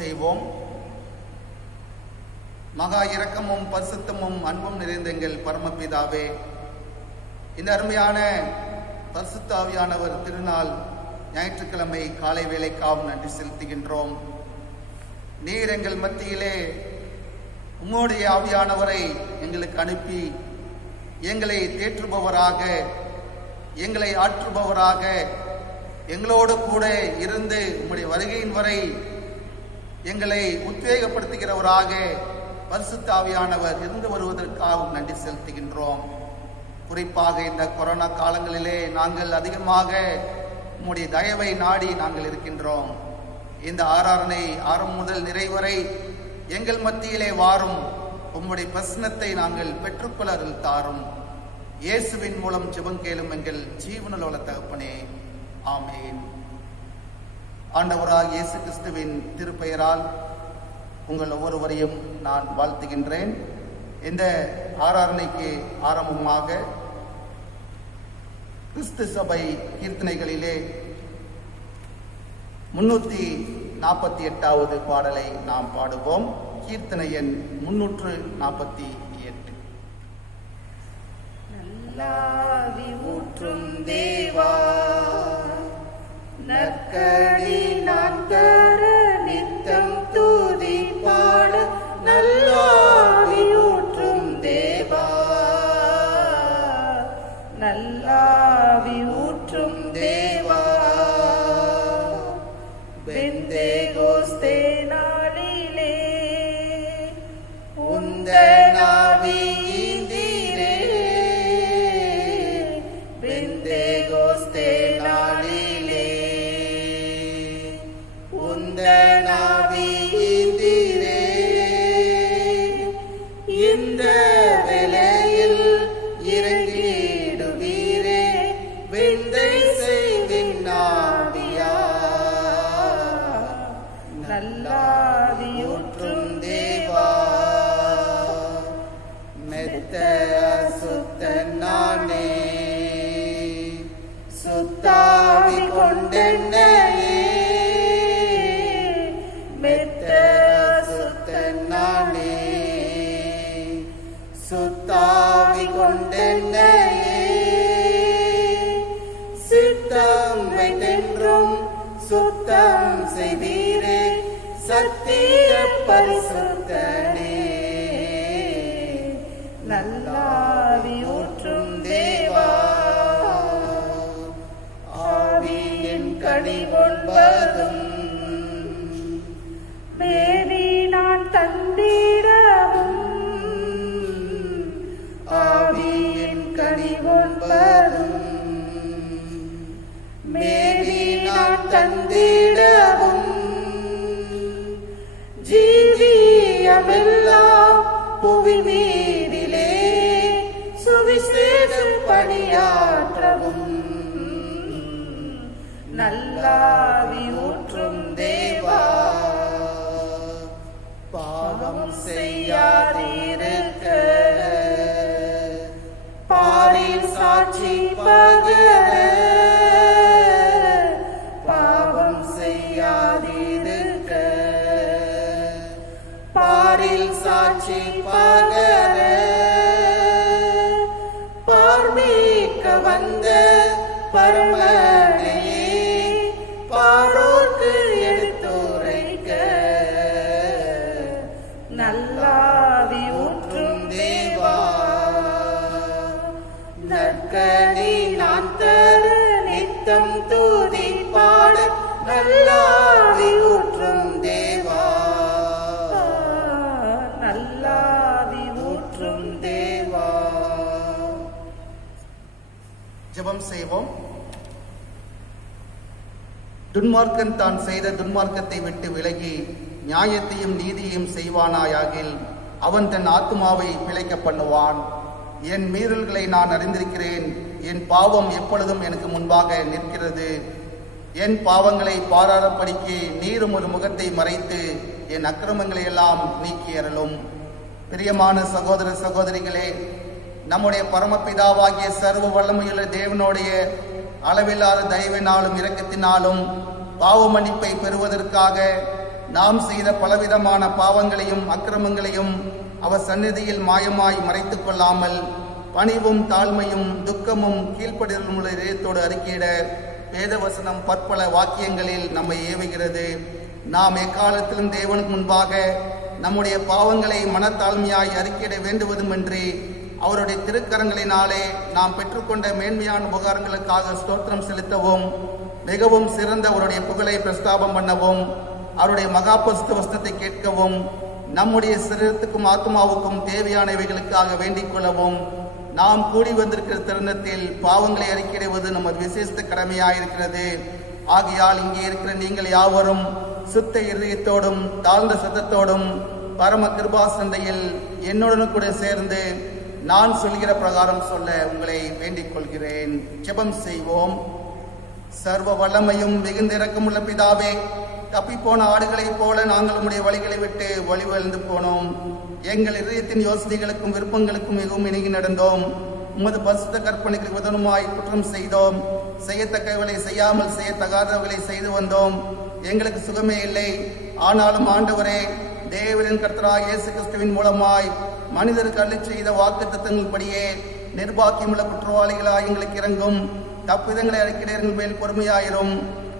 செய்வோம். மகா இரக்கமும் பரிசுத்தமும் அன்பும் நிறைந்த எங்கள் பரமபிதாவே, இந்த அருமையான பரிசுத்த ஆவியானவர் திருநாள் ஞாயிற்றுக்கிழமை காலை வேளைக்காக நன்றி செலுத்துகின்றோம். நீர் எங்கள் மத்தியிலே உம்முடைய ஆவியானவரை எங்களுக்கு அனுப்பி எங்களை தேற்றுபவராக, எங்களை ஆற்றுபவராக, எங்களோடு கூட இருந்து உம்முடைய வருகையின் வரை எங்களை உத்வேகப்படுத்துகிறவராக பரிசுத்த ஆவியானவர் இருந்து வருவதற்காக நன்றி செலுத்துகின்றோம். குறிப்பாக இந்த கொரோனா காலங்களிலே நாங்கள் அதிகமாக உம்முடைய தயவை நாடி நாங்கள் இருக்கின்றோம். இந்த ஆராதனை ஆரம்பம் முதல் நிறைவரை எங்கள் மத்தியிலே வாரும் உம்முடைய பிரசன்னத்தை நாங்கள் பெற்றுக்கொள்ள அருள் தாரும். இயேசுவின் மூலம் ஜெபம் கேளும் எங்கள் ஜீவனில் உள்ள தகப்பனே, ஆமென். ஆண்டவராக இயேசு கிறிஸ்துவின் திருப்பெயரால் உங்கள் ஒவ்வொருவரையும் நான் வாழ்த்துகின்றேன். இந்த ஆராதனைக்கு ஆரம்பமாக கிறிஸ்து சபை கீர்த்தனைகளிலே 348வது பாடலை நாம் பாடுவோம். கீர்த்தனை எண் 348. நல்லாவி ஊற்றும் தேவா, நற்கடி நான் தர நித்தம் தூதி பாட, நல்லாவி ஊற்றும் தேவா, நல்லாவி ஊற்றும் தேவா. பெந்தேகோஸ்தே நாளிலே உந்தனாவி ஈந்திரே, பெந்தேகோஸ்தே நாளிலே உந்தனாவி ஈந்திரே. இந்த வேளையில் இறங்கிடுவீரே, விந்தை செய்வின்னாவியா, நல்லாவி ஊற்றும் தேவா. மெத்த சுத்த நானே, சுத்தாவி கொண்டென்னையே, மெத்த சுத்த நானே, சுத்தாவி கொண்டென்னையே. சித்தம் வைத்தென்றும் சுத்தம் செய்வீரே, சத்திய பரிசுத்தனே, நல்லாவி ஊற்றும் தேவா. ஆவியின் கனி ஒன்பதும் மேவி நான் தந்திடவும், ஆவியின் கனி ஒன்பதும் மேவி நான் தந்திடவும். ஜீவியமெல்லாம் புவி மீதிலே சுவிசேஷம் பணியாற்றவும், நல்லாவி ஊற்றும் தேவா. பாவம் செய்யாதிருக்க பாரில் சாட்சி பகர, பாவம் செய்யாதிருக்க பாரில் சாட்சி பகர. பார்மீக்க வந்த பரமனையே, பாரோர்க்கு எடுத்துரைக்க, நல்லாவி ஊற்றும் தேவா. நற்கனி நான் தர நித்தம் தூதி பாட, நல்லாவி ஊற்றும் தேவா, நல்லாவி ஊற்றும் தேவா. ஜெபம் செய்வோம். துன்மார்க்கன் தான் செய்த துன்மார்க்கத்தை விட்டு விலகி நியாயத்தையும் நீதியையும் செய்வானாயாகில் அவன் தன் ஆத்துமாவை பிழைக்க பண்ணுவான். என் மீறல்களை நான் அறிந்திருக்கிறேன், என் பாவம் எப்பொழுதும் எனக்கு முன்பாக நிற்கிறது. என் பாவங்களை பாராதபடிக்கு நீரும் ஒரு முகத்தை மறைத்து என் அக்கிரமங்களை எல்லாம் நீக்கி அருளும். பிரியமான சகோதர சகோதரிகளே, நம்முடைய பரமபிதாவாகிய சர்வ வல்லமையுள்ள தேவனுடைய அளவில்லாத தயவினாலும் இரக்கத்தினாலும் பாவ மன்னிப்பை பெறுவதற்காக நாம் செய்த பலவிதமான பாவங்களையும் அக்கிரமங்களையும் அவர் சந்நிதியில் மாயமாய் மறைத்துக் கொள்ளாமல் பணிவும் தாழ்மையும் துக்கமும் கீழ்ப்படிதலும் உள்ள இதயத்தோடு அறிக்கையிட வேதவசனம் பற்பல வாக்கியங்களில் நம்மை ஏவுகிறது. நாம் எக்காலத்திலும் தேவனுக்கு முன்பாக நம்முடைய பாவங்களை மனத்தாழ்மையாய் அறிக்கையிட வேண்டுவதுமின்றி அவருடைய திருக்கரங்களினாலே நாம் பெற்றுக்கொண்ட மேன்மையான உபகாரங்களுக்காக ஸ்தோத்திரம் செலுத்தவும் மிகவும் சிறந்த அவருடைய புகழை பிரஸ்தாபம் பண்ணவும் அவருடைய மகாபரிசுத்த வசனத்தை கேட்கவும் நம்முடைய சரீரத்துக்கும் ஆத்மாவுக்கும் தேவையானவைகளுக்காக வேண்டிக் கொள்ளவும் நாம் கூடி வந்திருக்கிற தருணத்தில் பாவங்களை அறிக்கையிடுவது நமது விசேஷ கடமையாயிருக்கிறது. ஆகையால் இங்கே இருக்கிற நீங்கள் யாவரும் சுத்த இருதயத்தோடும் தாழ்ந்த சத்தத்தோடும் பரம கிருபா சந்தையில் என்னுடன் கூட சேர்ந்து நான் சொல்கிற பிரகாரம் சொல்ல உங்களை வேண்டிக் கொள்கிறேன். ஜெபம் செய்வோம். சர்வ வல்லமையும் மிகுந்த இரக்கமுள்ள பிதாவே, தப்பிப்போன ஆடுகளைப் போல நாங்கள் உம்முடைய வழிகளை விட்டு வழிவழிந்து போனோம். எங்கள் இதயத்தின் யோசனைகளுக்கும் விருப்பங்களுக்கும் மிகவும் இணங்கி நடந்தோம். உமது பரிசுத்த கற்பனைக்கு விதமாய் குற்றம் செய்தோம். செய்யத்தக்கவர்களை செய்யாமல் செய்யத்தகாதவர்களை செய்து வந்தோம். எங்களுக்கு சுகமே இல்லை. ஆனாலும் ஆண்டவரே, தேவனின் கர்த்தராகிய இயேசு கிறிஸ்துவின் மூலமாய் மனிதருக்கு அருளிச் செய்த வாக்குத்தத்தங்களின்படியே நிர்பாக்கியமுள்ள குற்றவாளிகளாய் எங்களுக்கு இறங்கும். தப்பிதங்களை அறிக்கையிடங்கள் மேல் பொறுமையாயிரும்.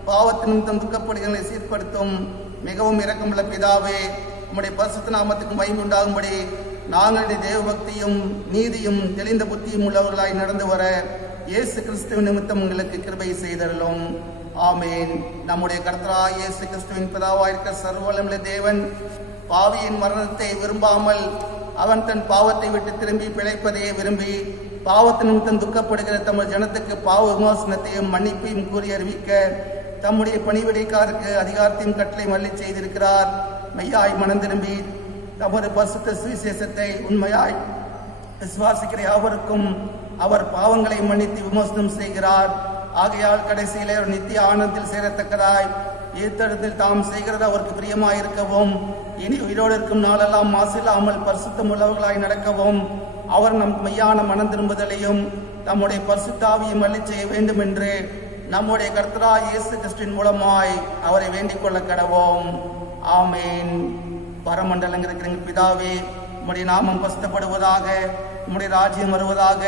பாவத்தின் நிமித்தம் துக்கப்படுகளை சீர்படுத்தும் மிகவும் இரக்கமுள்ள பிதாவே, உம்முடைய பரிசுத்த நாமத்துக்கு மகிமை உண்டாகும்படி நாங்களுடைய தேவபக்தியும் நீதியும் தெளிந்த புத்தியும் உள்ளவர்களாய் நடந்து வர இயேசு கிறிஸ்துவின் நிமித்தம் உங்களுக்கு கிருபை செய்தருளும். ஆமேன். நம்முடைய கர்த்தராகிய இயேசு கிறிஸ்துவின் பிதாவாயிருக்கிற சர்வவல்லமையுள்ள தேவன் பாவியின் மரணத்தை விரும்பாமல் அவன் தன் பாவத்தை விட்டு திரும்பி பிழைப்பதையே விரும்பி பாவத்தின் நிமித்தம் துக்கப்படுகிற தமது ஜனத்துக்கு பாவ விமோசனத்தையும் மன்னிப்பையும் கூறி அறிவிக்க தம்முடைய பணிவிடைக்காருக்கு அதிகாரத்தையும் கட்டளை மல்லி செய்திருக்கிறார். மெய்யாய் மனம் திரும்பி தமது பரிசுத்த சுவிசேஷத்தை உண்மையாய் விசுவாசிக்கிற யாவருக்கும் அவர் பாவங்களை மன்னித்து விமோசனம் செய்கிறார். ஆகையால் கடைசியிலே ஒரு நித்திய ஆனந்தத்தில் சேரத்தக்கதாய் ஈர்த்தெடுத்தில் தாம் செய்கிறது அவருக்கு பிரியமாயிருக்கவும் இனி உயிரோடு இருக்கும் நாளெல்லாம் மாசில்லாமல் பரிசுத்தம் உள்ளவர்களாய் நடக்கவும் அவர் நம் மெய்யான மனம் திரும்புதலையும் நம்முடைய பரிசுத்தாவியும் அள்ளி செய்ய வேண்டும் என்று நம்முடைய கர்த்தராகிய இயேசு கிறிஸ்துவின் மூலமாய் அவரை வேண்டிக் கொள்ள கடவோம். ஆமேன். பரமண்டலங்கள் இருக்கிற பிதாவே, உம்முடைய நாமம் பரிசுத்தப்படுவதாக, உம்முடைய ராஜ்யம் வருவதாக,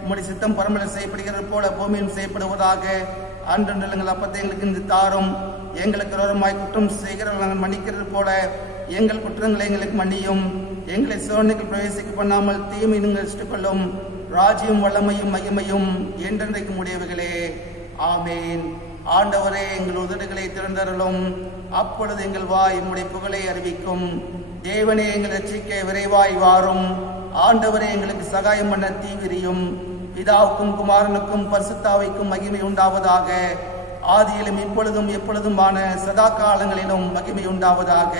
உம்முடைய சித்தம் பரமண்டலம் செய்யப்படுகிறது போல பூமியும் செய்யப்படுவதாக. அன்று நிலங்கள் அப்பத்தை எங்களுக்கு இந்த தாரும். எங்களுக்கு விரோதமாய் குற்றம் செய்கிறவர்கள் நாங்கள் மன்னிக்கிறது போல எங்கள் குற்றங்களை எங்களுக்கு மன்னியும். எங்களை சோதனைக்கு பிரவேசிக்க பண்ணாமல் தீமை நீங்கள் இஷ்டக்கொள்ளும். ராஜ்யம் வல்லமையும் மகிமையும் என்றென்றைக்கு முடியவர்களே. ஆமேன். ஆண்டவரே, எங்கள் உதடுகளை திறந்தருளும். அப்பொழுது எங்கள் வாய் உம்முடைய புகழை அறிவிக்கும். தேவனே, எங்கள் ரட்சிக்க விரைவாய் வாரும். ஆண்டவரே, எங்களுக்கு சகாயம் பண்ண தீவிரியும். பிதாவுக்கும் குமாரனுக்கும் பரிசுத்தாவிக்கும் மகிமை உண்டாவதாக. ஆதியிலும் இப்பொழுதும் எப்பொழுதுமான சதா காலங்களிலும் மகிமை உண்டாவதாக.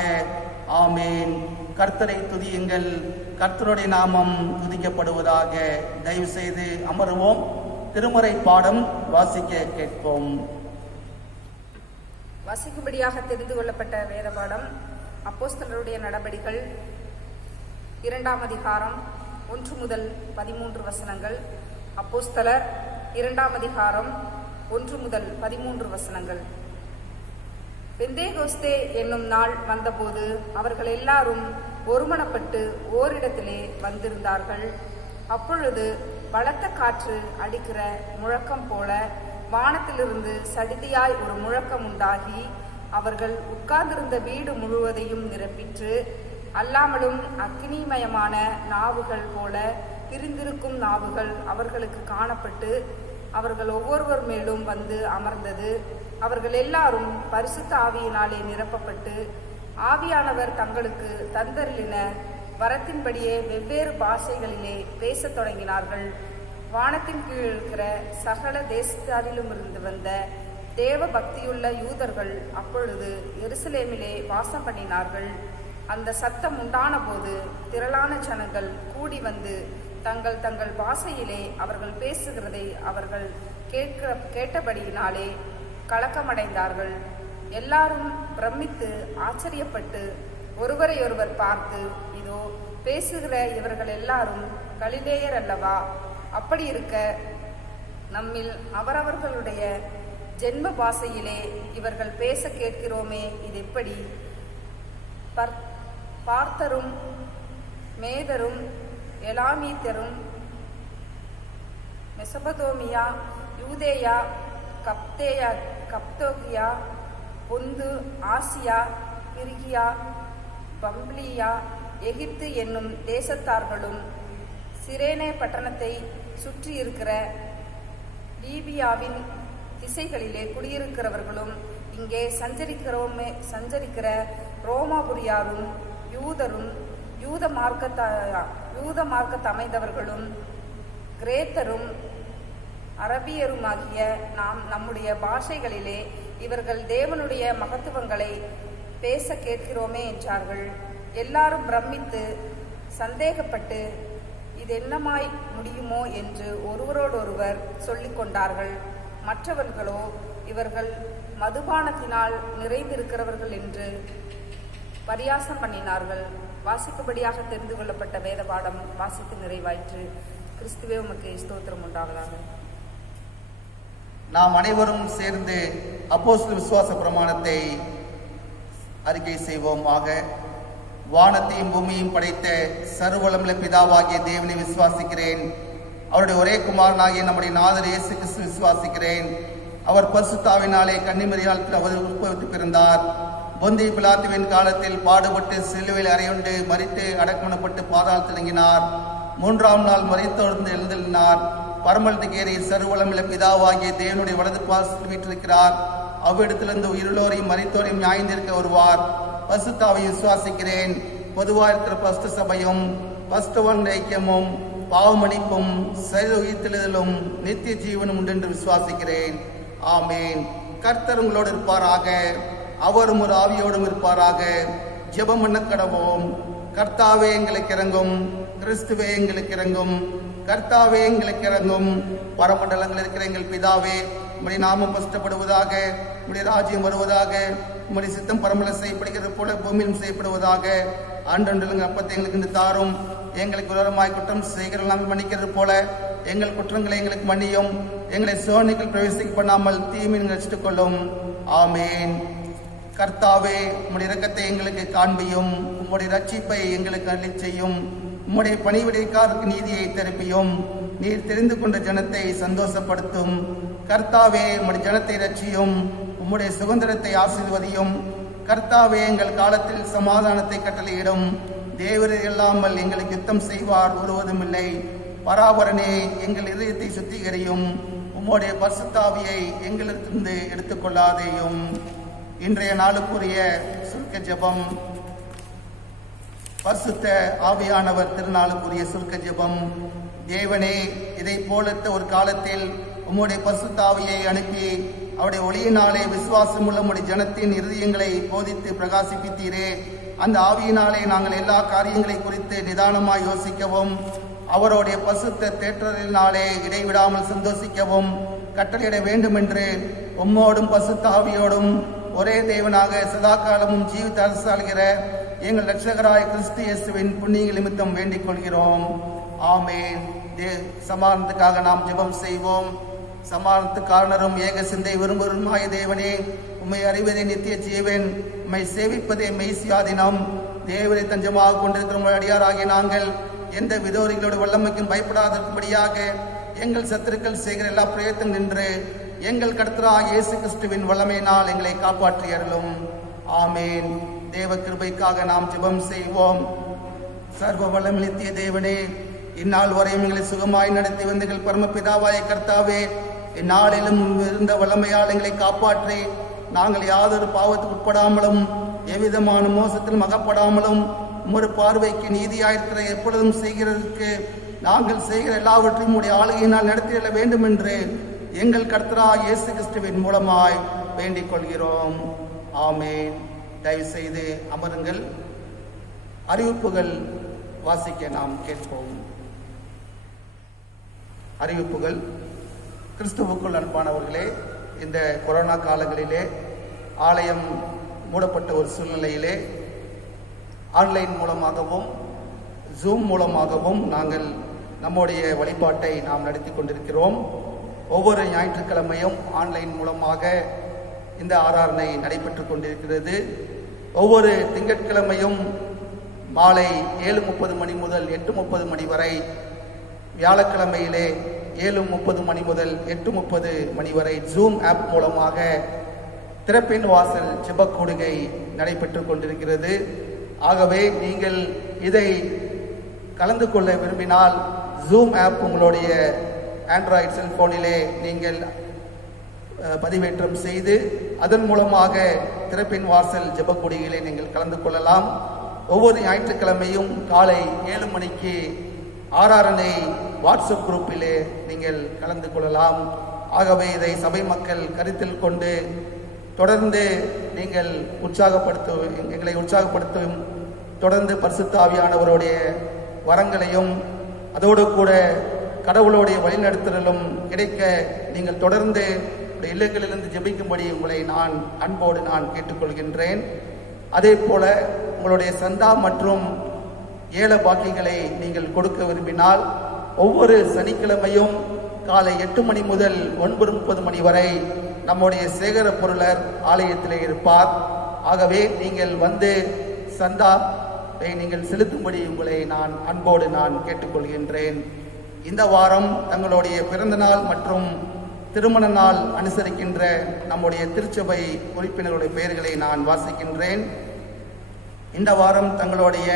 ஆமேன். கர்த்தரை துதியுங்கள். கர்த்தருடைய நாமம் துதிக்கப்படுவதாக. தயவு செய்து அமருவோம். திருமறை பாடம் வாசிக்க கேட்போம். வாசிக்கும்படியாக தெரிந்து கொள்ளப்பட்ட வேத பாடம் அப்போஸ்தலருடைய நடபடிகள் 2ஆம் அதிகாரம் 1 முதல் 13 வசனங்கள். அப்போஸ்தலர் 2ஆம் அதிகாரம் 1 முதல் 13 வசனங்கள். பெந்தேகோஸ்தே என்னும் நாள் வந்தபோது அவர்கள் எல்லாரும் ஒருமனப்பட்டு ஓரிடத்திலே வந்திருந்தார்கள். அப்பொழுது பலத்த காற்று அடிக்கிற முழக்கம் போல வானத்திலிருந்து சடிதியாய் ஒரு முழக்கம் உண்டாகி அவர்கள் உட்கார்ந்திருந்த வீடு முழுவதையும் நிரப்பிற்று. அல்லாமலும் அக்கினிமயமான நாவுகள் போல பிரிந்திருக்கும் நாவுகள் அவர்களுக்கு காணப்பட்டு அவர்கள் ஒவ்வொருவர் மேலும் வந்து அமர்ந்தது. அவர்கள் எல்லாரும் பரிசுத்த ஆவியினாலே நிரப்பப்பட்டு ஆவியானவர் தங்களுக்கு தந்தருளின வரத்தின்படியே வெவ்வேறு பாஷைகளிலே பேசத் தொடங்கினார்கள். வானத்தின் கீழ் இருக்கிற சகல தேசத்தாரிலும் இருந்து வந்த தேவ பக்தியுள்ள யூதர்கள் அப்பொழுது எருசலேமிலே வாசம் பண்ணினார்கள். அந்த சத்தம் உண்டான போது திரளான ஜனங்கள் கூடி வந்து தங்கள் தங்கள் பாஷையிலே அவர்கள் பேசுகிறதை அவர்கள் கேட்டபடியினாலே கலக்கமடைந்தார்கள். எல்லாரும் பிரமித்து ஆச்சரியப்பட்டு ஒருவரையொருவர் பார்த்து, இதோ பேசுகிற இவர்கள் எல்லாரும் கலிலேயர் அல்லவா? அப்படி இருக்க நம்மில் அவரவர்களுடைய ஜென்ம பாஷையிலே இவர்கள் பேச கேட்கிறோமே, இது எப்படி? பார்த்தரும் மேதரும் எலாமீத்தரும் மெசபதோமியா, யூதேயா, கப்தோகியா, பொந்து, ஆசியா, பிரிகியா, பம்பிலியா, எகிப்து என்னும் தேசத்தார்களும் சிரேனே பட்டணத்தை சுற்றி இருக்கிற லீபியாவின் திசைகளிலே குடியிருக்கிறவர்களும் இங்கே சஞ்சரிக்கிற ரோமாபுரியாரும் யூதரும் யூத மார்க்கத்தமைந்தவர்களும் கிரேத்தரும் அரபியருமாகிய நாம் நம்முடைய பாஷைகளிலே இவர்கள் தேவனுடைய மகத்துவங்களை பேச கேட்கிறோமே என்றார்கள். எல்லாரும் பிரமித்து சந்தேகப்பட்டு இது என்னமாய் முடியுமோ என்று ஒருவரோடொருவர் சொல்லிக் கொண்டார்கள். மற்றவர்களோ இவர்கள் மதுபானத்தினால் நிறைந்திருக்கிறவர்கள் என்று பரியாசம் பண்ணினார்கள். வாசிக்கும்படியாக தெரிந்து கொள்ளப்பட்ட வேத பாடம் வாசித்து நிறைவாயிற்று. கிறிஸ்துவே உமக்கு ஸ்தோத்திரம் உண்டாவதாக. நாம் அனைவரும் சேர்ந்து அப்போஸ்தலர் விசுவாச பிரமாணத்தை அறிக்கை செய்வோமாக. வானத்தையும் பூமியையும் படைத்த சர்வவல்லமையுள்ள பிதாவாகிய தேவனை விசுவாசிக்கிறேன். அவருடைய ஒரே குமாரனாகிய நம்முடைய நாதர் இயேசு கிறிஸ்து விசுவாசிக்கிறேன். அவர் பரிசுத்தாவினாலே கன்னிமரியால் உற்பத்தி பிறந்தார். பொந்திய பிலாத்துவின் காலத்தில் பாடுபட்டு சிலுவையில் அறையுண்டு மரித்து அடக்கமனப்பட்டு பாதாளத்தில் இறங்கினார். 3ஆம் நாள் மரித்தொழுந்து எழுந்தெழுந்தார். பரமண்டலத்துக்கு ஏறி சர்வவல்லமையுள்ள பிதாவாகிய தேவனுடைய வலது பாசத்தில் வீற்றிருக்கிறார். அவ்விடத்திலிருந்து உயிருள்ளோரையும் மரித்தோரையும் நியாயந்திருக்க வருவார். பரிசுத்தாவை விசுவாசிக்கிறேன். பொதுவாக இருக்கிற பரிசுத்த சபையும் பரிசுத்தவான்கள் ஐக்கியமும் பாவமன்னிப்பும் சரீர உயிர்த்தெழுதலும் நித்திய ஜீவனும் உண்டு என்று விசுவாசிக்கிறேன். ஆமேன். கர்த்தர் உங்களோடு இருப்பாராக. அவரும் ஒரு ஆவியோடும் இருப்பாராக. ஜெபம் பண்ண கடவோம். கர்த்தாவே எங்களுக்கு இறங்கும். கிறிஸ்துவே எங்களுக்கு இறங்கும். கர்த்தாவே எங்களுக்கு இறங்கும். பரமண்டலங்கள் இருக்கிற எங்கள் பிதாவே, உம்முடைய நாமம் பரிசுத்தப்படுவதாக. உம்முடைய ராஜ்யம் வருவதாக. உம்முடைய சித்தம் பரமண்டலம் செய்யப்படுகிறது போல பூமியிலும் செய்யப்படுவதாக. ஆண்டொன்றில் அப்பத்தை எங்களுக்கு இன்று தாரும். எங்களுக்கு விரோதமாய் குற்றம் செய்கிற நாங்கள் மன்னிக்கிறது போல எங்கள் குற்றங்களை எங்களுக்கு மன்னியும். எங்களை சோதனைகள் பிரவேசிக்க பண்ணாமல் தீமையை ரசித்துக் கொள்ளும். ஆமேன். கர்த்தாவே, உம்முடைய இரக்கத்தை எங்களுக்கு காண்பியும். உம்முடைய ரட்சிப்பை எங்களுக்கு அருளி செய்யும். உம்முடைய பணிவிடைக்காருக்கு நீதியை திருப்பியும். நீர் தெரிந்து கொண்ட ஜனத்தை சந்தோஷப்படுத்தும். கர்த்தாவே, உம்முடைய ஜனத்தை ரட்சியும். உம்முடைய சுதந்திரத்தை ஆசீர்வதியும். கர்த்தாவே, எங்கள் காலத்தில் சமாதானத்தை கட்டளையிடும். தேவரே இல்லாமல் எங்களுக்கு யுத்தம் செய்வார் ஒருவதும் இல்லை. பராபரனே, எங்கள் இதயத்தை சுத்திகரியும். உம்முடைய பரிசுத்தாவியை எங்களிடத்திலிருந்து எடுத்துக்கொள்ளாதேயும். இன்றைய நாளுக்குரிய சுருக்க ஜெபம். பரிசுத்த ஆவியானவர் திருநாளுக்குரிய சுருக்க ஜெபம். தேவனே, இதை போலத்த ஒரு காலத்தில் உம்முடைய பரிசுத்தாவியை அனுப்பி அவருடைய ஒளியினாலே விசுவாசமுள்ள உம்முடைய ஜனத்தின் இருதயங்களை போதித்து பிரகாசிப்பித்தீரே. அந்த ஆவியினாலே நாங்கள் எல்லா காரியங்களை குறித்து நிதானமாய் யோசிக்கவும், அவருடைய பரிசுத்த தேற்றலினாலே இடைவிடாமல் சந்தோஷிக்கவும் கட்டளையிட வேண்டும் என்று உம்மோடும் பரிசுத்த ஆவியோடும் ஒரே தேவனாக சதாகாலமும் ஜீவித்த அரசாளுகிற எங்கள் இரட்சகராய் கிறிஸ்து இயேசுவின் புண்ணிய நிமித்தம் வேண்டிக் கொள்கிறோம். ஆமேன். சமாதானத்துக்காக நாம் ஜெபம் செய்வோம். சமாதானத்துக்காரனரும் ஏக சிந்தை விரும்புவருமாய தேவனே, உம்மை அறிவதே நித்திய ஜீவன், உம்மை சேவிப்பதே மெய்சியாதினம். தேவனை தஞ்சமாக கொண்டிருக்கிற அடியாராகிய நாங்கள் எந்த விதோரிகளோட வல்லமைக்கும் பயப்படாதபடியாக எங்கள் சத்துருக்கள் செய்கிற எல்லா பிரயத்தம் நின்று எங்கள் கர்த்தராகிய இயேசு கிறிஸ்துவின் வல்லமையினால் எங்களை காப்பாற்றி அருளும். ஆமேன். தேவ கிருபைக்காக நாம் ஜெபம் செய்வோம். சர்வ வல்லம் நித்திய தேவனே, இந்நாள் வரையும் எங்களை சுகமாய் நடத்தி வந்த எங்கள் பரமபிதாவாய கர்த்தாவே, இந்நாளிலும் இருந்த வல்லமையால் எங்களை காப்பாற்றி நாங்கள் யாதொரு பாவத்துக்கு உட்படாமலும் எவ்விதமான மோசத்திலும் அகப்படாமலும் உமது பார்வைக்கு நீதியாயிருக்கிற எப்பொழுதும் செய்கிறதற்கு நாங்கள் செய்கிற எல்லாவற்றையும் உடைய ஆளுகையினால் நடத்திட வேண்டும் என்று எங்கள் கர்த்தராகிய இயேசு கிறிஸ்துவின் மூலமாய் வேண்டிக் கொள்கிறோம். ஆமேன். தயவு செய்து அமருங்கள். அறிவிப்புகள் வாசிக்க நாம் கேட்போம். அறிவிப்புகள். கிறிஸ்துவுக்குள் அன்பானவர்களே, இந்த கொரோனா காலங்களிலே ஆலயம் மூடப்பட்ட ஒரு சூழ்நிலையிலே ஆன்லைன் மூலமாகவும் ஜூம் மூலமாகவும் நாங்கள் நம்முடைய வழிபாட்டை நாம் நடத்தி கொண்டிருக்கிறோம். ஒவ்வொரு ஞாயிற்றுக்கிழமையும் ஆன்லைன் மூலமாக இந்த ஆராதனை நடைபெற்று கொண்டிருக்கிறது. ஒவ்வொரு திங்கட்கிழமையும் மாலை 7:30 மணி முதல் 8:30 மணி வரை, வியாழக்கிழமையிலே 7:30 மணி முதல் 8:30 மணி வரை ஜூம் ஆப் மூலமாக திறப்பின் வாசல் ஜெபக்கூடுகை நடைபெற்று கொண்டிருக்கிறது. ஆகவே நீங்கள் இதை கலந்து கொள்ள விரும்பினால் ஜூம் ஆப் உங்களுடைய ஆண்ட்ராய்டு செல்போனிலே நீங்கள் பதிவேற்றம் செய்து அதன் மூலமாக திறப்பின் வாசல் ஜெபக்கூடுகையிலே நீங்கள் கலந்து கொள்ளலாம். ஒவ்வொரு ஞாயிற்றுக்கிழமையும் காலை 7 மணிக்கு ஆராதனை வாட்ஸ்அப் குரூப்பிலே நீங்கள் கலந்து கொள்ளலாம். ஆகவே இதை சபை மக்கள் கருத்தில் கொண்டு தொடர்ந்து நீங்கள் எங்களை உற்சாகப்படுத்தும், தொடர்ந்து பரிசுத்த ஆவியானவருடைய வரங்களையும் அதோடு கூட கடவுளுடைய வழிநடத்துதலும் கிடைக்க நீங்கள் தொடர்ந்து இல்லங்களிலிருந்து ஜெபிக்கும்படி உங்களை நான் அன்போடு கேட்டுக்கொள்கின்றேன். அதே போல உங்களுடைய சந்தா மற்றும் ஏல பாக்கிகளை நீங்கள் கொடுக்க விரும்பினால் ஒவ்வொரு சனிக்கிழமையும் காலை 8 மணி முதல் 9:30 மணி வரை நம்முடைய சேகர பொருளர் ஆலயத்திலே இருப்பார். ஆகவே நீங்கள் வந்து சந்தாவை நீங்கள் செலுத்தும்படி உங்களை நான் அன்போடு கேட்டுக்கொள்கின்றேன். இந்த வாரம் தங்களுடைய பிறந்த நாள் மற்றும் திருமண நாள் அனுசரிக்கின்ற நம்முடைய திருச்சபை உறுப்பினர்களுடைய பெயர்களை நான் வாசிக்கின்றேன். இந்த வாரம் தங்களுடைய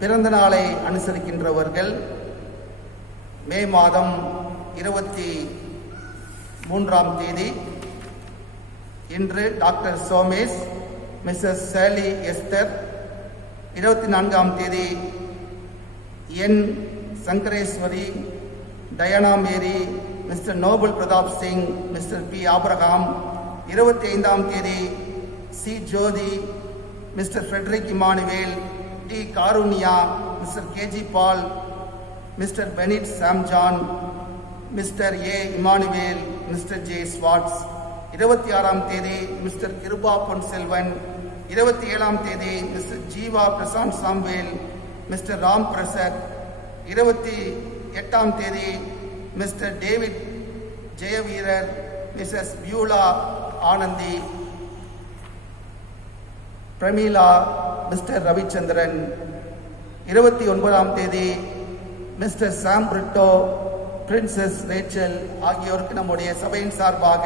பிறந்த நாளை அனுசரிக்கின்றவர்கள் மே மாதம் 23ஆம் தேதி இன்று doctor Somesh, Mrs Sally Esther. 24ஆம் தேதி N Sankareswari, Diana Mary, Mr Noble Pratap Singh, Mr P Abraham. 25ஆம் தேதி C Jothi, Mr Frederick Immanuel, T Karunya, Mr KG Paul, Mr Bennet Sam John, Mr A Immanuel, Mr J Swartz. 26ஆம் தேதி மிஸ்டர் கிருபா பொன்செல்வன். 27ஆம் தேதி Mr Jeeva Prasanth Samuel, Mr Ram Prasad. 28ஆம் தேதி Mr David Jayaveerar, Mrs Beulah Anandhi, Prameela, Mr Ravichandran. 29ஆம் தேதி மிஸ்டர் சாம் பிரிட்டோ, பிரின்சஸ் ரேச்சல் ஆகியோருக்கு நம்முடைய சபையின் சார்பாக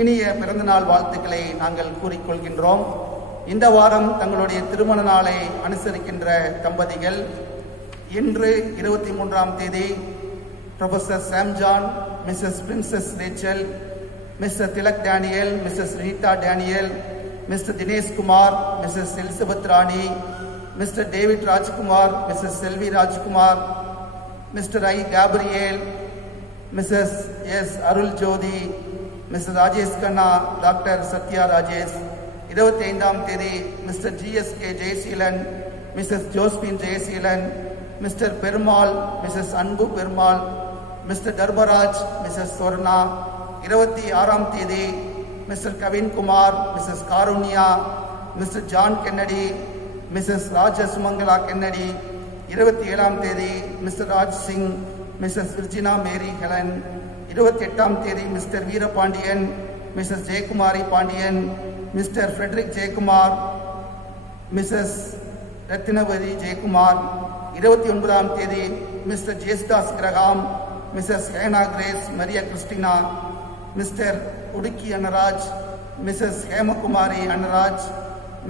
இனிய பிறந்தநாள் வாழ்த்துக்களை நாங்கள் கூறிக்கொள்கின்றோம். இந்த வாரம் தங்களுடைய திருமண நாளை அனுசரிக்கின்ற தம்பதிகள் இன்று 23ஆம் தேதி professor Sam John, Mrs Princess Rachel, Mr Tilak Daniel, Mrs Rita Daniel, Mr Dinesh Kumar, Mrs Elizabeth Rani, Mr David Rajkumar, Mrs Selvi Rajkumar, Mr I Gabriel, Mrs S Arul Jothi, Mr Rajesh Kanna, doctor Sathya Rajesh. 25ஆம் தேதி Mr GSK Jayaseelan, Mrs Josephine Jayaseelan, Mr Perumal, Mrs Anbu Perumal, Mr Dharbaraj, Mrs Sorna. 26ஆம் தேதி Mr Kavinkumar, Mrs Karunya, Mr John Kennedy, Mrs Raja Sumangala Kennedy. 27ஆம் தேதி Mr Raj Singh, Mrs Virginia Mary Helen. 28ஆம் தேதி Mr Veerapandian, Mrs Jayakumari Pandian, Mr Frederick Jayakumar, Mrs Rathinavathi Jayakumar. 29ஆம் தேதி Mr Jesudas Graham, Mrs Hannah Grace Maria Christina, Mr Udukki Annaraj, Mrs Hemakumari Annaraj,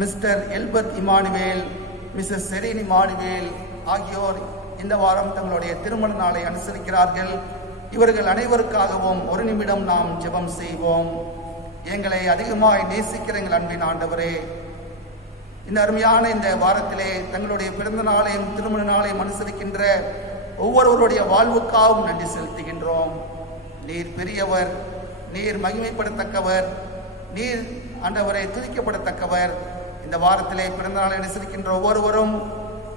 Mr Elbert Immanuel, Mrs Sherin Immanuel ஆகியோர் இந்த வாரம் தங்களுடைய திருமண நாளை அனுசரிக்கிறார்கள். இவர்கள் அனைவருக்காகவும் ஒரு நிமிடம் நாம் ஜெபம் செய்வோம். எங்களை அதிகமாய் நேசிக்கிற எங்கள் அன்பின் ஆண்டவரே, இந்த அருமையான இந்த வாரத்திலே தங்களுடைய பிறந்த நாளையும் திருமண நாளையும் அனுசரிக்கின்ற ஒவ்வொருவருடைய வாழ்வுக்காகவும் நன்றி செலுத்துகின்றோம். நீர் பெரியவர், நீர் மகிமைப்படத்தக்கவர், நீர் ஆண்டவரை துதிக்கப்படத்தக்கவர். இந்த வாரத்திலே பிறந்த நாளை அனுசரிக்கின்ற ஒவ்வொருவரும்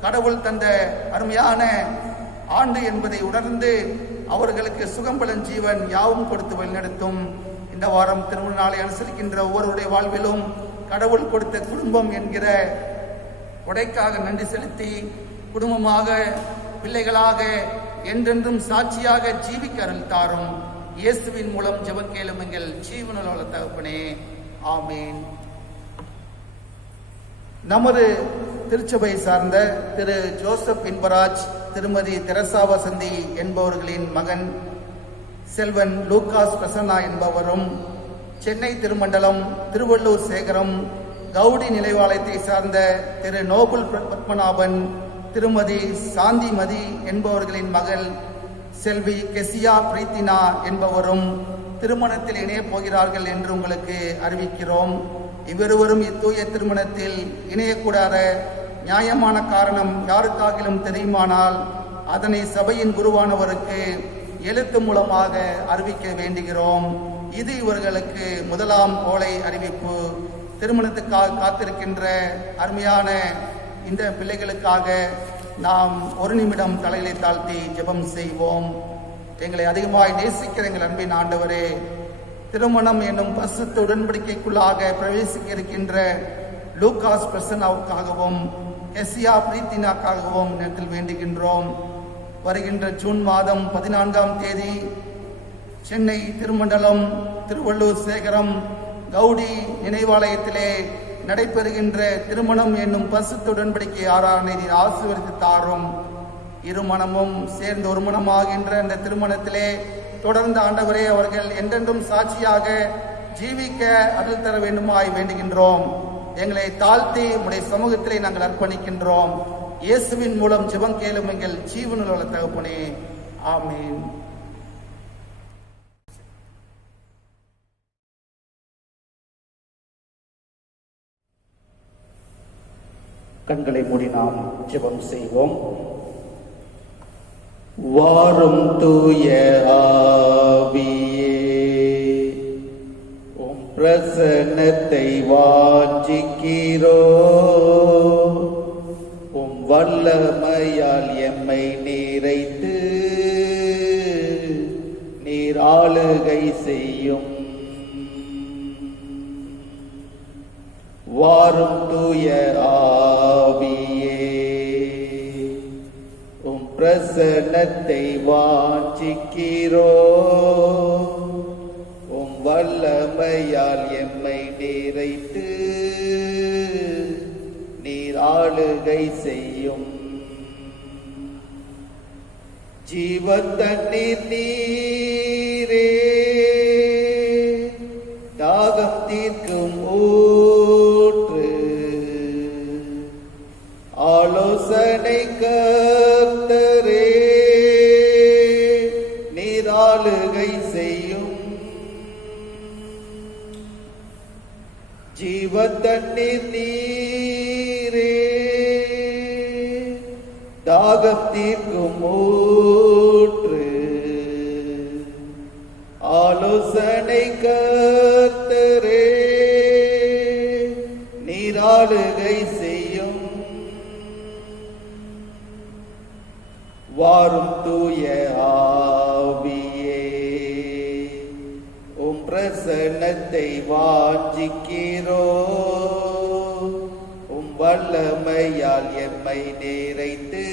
கடவுள் தந்த அருமையான ஆண்டு என்பதை உணர்ந்து அவர்களுக்கு சுகம்பலன் ஜீவன் யாவும் கொடுத்து வழிநடத்தும். இந்த வாரம் திருமண நாளை அனுசரிக்கின்ற ஒவ்வொருடைய வாழ்விலும் கடவுள் கொடுத்த குடும்பம் என்கிற கொடைக்காக நன்றி செலுத்தி குடும்பமாக பிள்ளைகளாக என்றென்றும் சாட்சியாக ஜீவிக்க அருள் தாரும். இயேசுவின் மூலம் ஜெபம் கேளும் எங்கள் ஜீவனுள்ள தகப்பனே, ஆமேன். நமது திருச்சபை சார்ந்த திரு ஜோசப் இன்பராஜ், திருமதி தெரசா வசந்தி என்பவர்களின் மகன் செல்வன் லூகாஸ் பிரசன்னா என்பவரும், சென்னை திருமண்டலம் திருவள்ளூர் சேகரம் கவுடி நிலைவாலயத்தை சார்ந்த திரு நோபுல் பத்மநாபன், திருமதி சாந்திமதி என்பவர்களின் மகள் செல்வி கெசியா பிரீத்தினா என்பவரும் திருமணத்தில் இணையப் போகிறார்கள் என்று உங்களுக்கு அறிவிக்கிறோம். இவ்விருவரும் இத்தூய திருமணத்தில் இணையக்கூடாத நியாயமான காரணம் யாருக்காகிலும் தெரியுமானால் அதனை சபையின் குருவானவருக்கு எழுத்து மூலமாக அறிவிக்க வேண்டுகிறோம். இது இவர்களுக்கு முதலாம் கோளை அறிவிப்பு. திருமணத்துக்காக காத்திருக்கின்ற அருமையான இந்த பிள்ளைகளுக்காக நாம் ஒரு நிமிடம் தலைகளை தாழ்த்தி ஜெபம் செய்வோம். எங்களை அதிகமாய் நேசிக்கிற எங்கள் அன்பின் ஆண்டவரே, திருமணம் என்னும் பரிசுத்த உடன்படிக்கைக்குள்ளாக பிரவேசிக்க இருக்கின்ற லூகாஸ் பிரசன்னாவுக்காகவும் எஸ்யா பிரீத்தினாக்காகவும் நேரத்தில் வேண்டுகின்றோம். வருகின்ற ஜூன் மாதம் 14ஆம் தேதி சென்னை திருமண்டலம் திருவள்ளூர் சேகரம் கவுடி நினைவாலயத்திலே நடைபெறுகின்ற திருமணம் என்னும் பரிசுத்த உடன்படிக்கை ஆராதனை ஆசீர்வதித்து தாரும். இருமணமும் சேர்ந்து ஒரு மனமாகின்ற அந்த திருமணத்திலே தொடர்ந்து ஆண்டவரே அவர்கள் என்றென்றும் சாட்சியாக ஜீவிக்க அருள் தர வேண்டுமாய் வேண்டுகின்றோம். எங்களை தாழ்த்தி உடைய சமூகத்திலே நாங்கள் அர்ப்பணிக்கின்றோம். இயேசுவின் மூலம் ஜெபம் கேளும் எங்கள் ஜீவனுள்ள தகப்பனே, ஆமீன். கண்களை மூடி நாம் ஜெபம் செய்வோம். வாரும் தூய ஆவியே, உம் பிரசன்னத்தை வாஞ்சிக்கிறோ, உம் வல்லமையால் எம்மை நிறைத்து நீர் ஆளுகை செய்யும். வாரும் தூய ஆவியே, உம் பிரசன்னத்தை வாஞ்சிக்கிறோ, உம் வல்லமையால் எம்மை நிறைத்து நீர் ஆளுகை செய்யும். ஜீவன் தண்ணீர் நீரே, தாகம் தீர்க்கும் ஊற்று, ஆலோசனை கர்த்தரே, நீர் ஆளுகை செய்யும். ஜீவ தண்ணீர் நீரே, தாகம் தீர்க்கும் ஊற்று, ஆலோசனை கர்த்தரே, நீர் ஆளுகை செய்யும். வாரும் தூய ஆவியே, உம் பிரசன்னத்தை வாஞ்சிக்கிறோ, உம் வல்லமையால் எம்மை நிறைத்து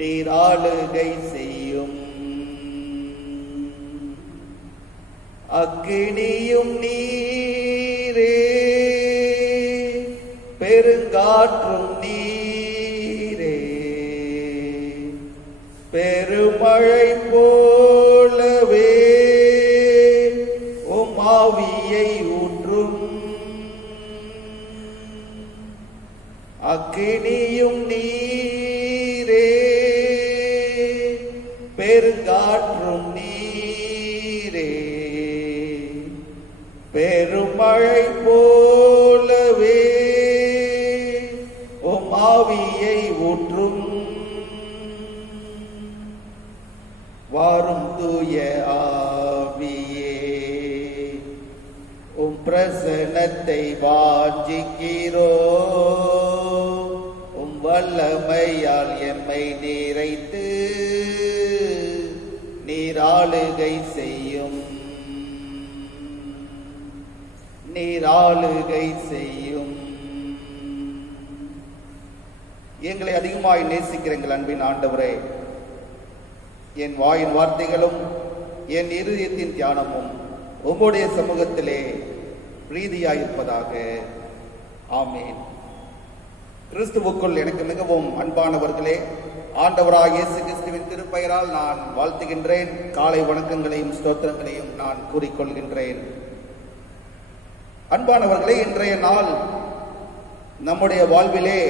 நீர் ஆளுகை செய்யும். அக்கினியும் நீரே, பெருங்காற்றும் நீரே, பெருமழை போலவே உம் ஆவியை ஊற்றும். அக்கினியும் நீரே, பெருங்காற்றும் நீரே, பெருமழை போலவே உம் ஆவியை ஊற்றும். வாரும் தூய ஆவியே, உம் பிரசன்னத்தை வாஞ்சிக்கிறோ, உம் வல்லமையால் எம்மை நிறைத்து நீர் ஆளுகை செய்யும். நீர் ஆளுகை செய்யும். எங்களை அதிகமாய் நேசிக்கிற எங்கள் அன்பின் ஆண்டவரே, என் வாயின் வார்த்தைகளும் என் இருதயத்தின் தியானமும் உம்முடைய சமூகத்திலே பிரீதியாயிருப்பதாக. ஆமென். கிறிஸ்துவுக்குள் எனக்கு மிகவும் அன்பானவர்களே, ஆண்டவராக இயேசு கிறிஸ்துவின் திருப்பெயரால் நான் வாழ்த்துகின்றேன். காலை வணக்கங்களையும் ஸ்தோத்திரங்களையும் நான் கூறிக்கொள்கின்றேன். அன்பானவர்களே, இன்றைய நாள் நம்முடைய வாழ்விலே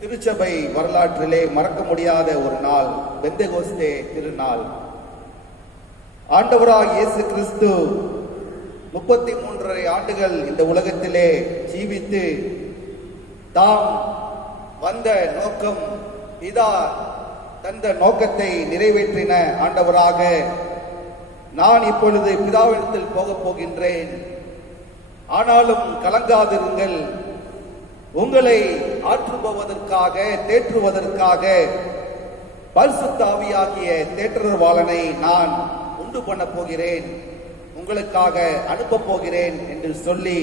திருச்சபை வரலாற்றிலே மறக்க முடியாத ஒரு நாள், பெந்தெகோஸ்தே திருநாள். ஆண்டவராக இயேசு கிறிஸ்து 33 ஆண்டுகள் இந்த உலகத்திலே ஜீவித்து தாம் வந்த நோக்கம், பிதா தந்த நோக்கத்தை நிறைவேற்றின ஆண்டவராக, நான் இப்பொழுது பிதாவிடத்தில் போகப் போகின்றேன், ஆனாலும் கலங்காதிருங்கள், உங்களை ஆற்றுபவதற்காக தேற்றுவதற்காக பரிசுத்த ஆவியாகிய தேற்றரவாளனை நான் உண்டு பண்ண போகிறேன், உங்களுக்காக அனுப்பப் போகிறேன் என்று சொல்லி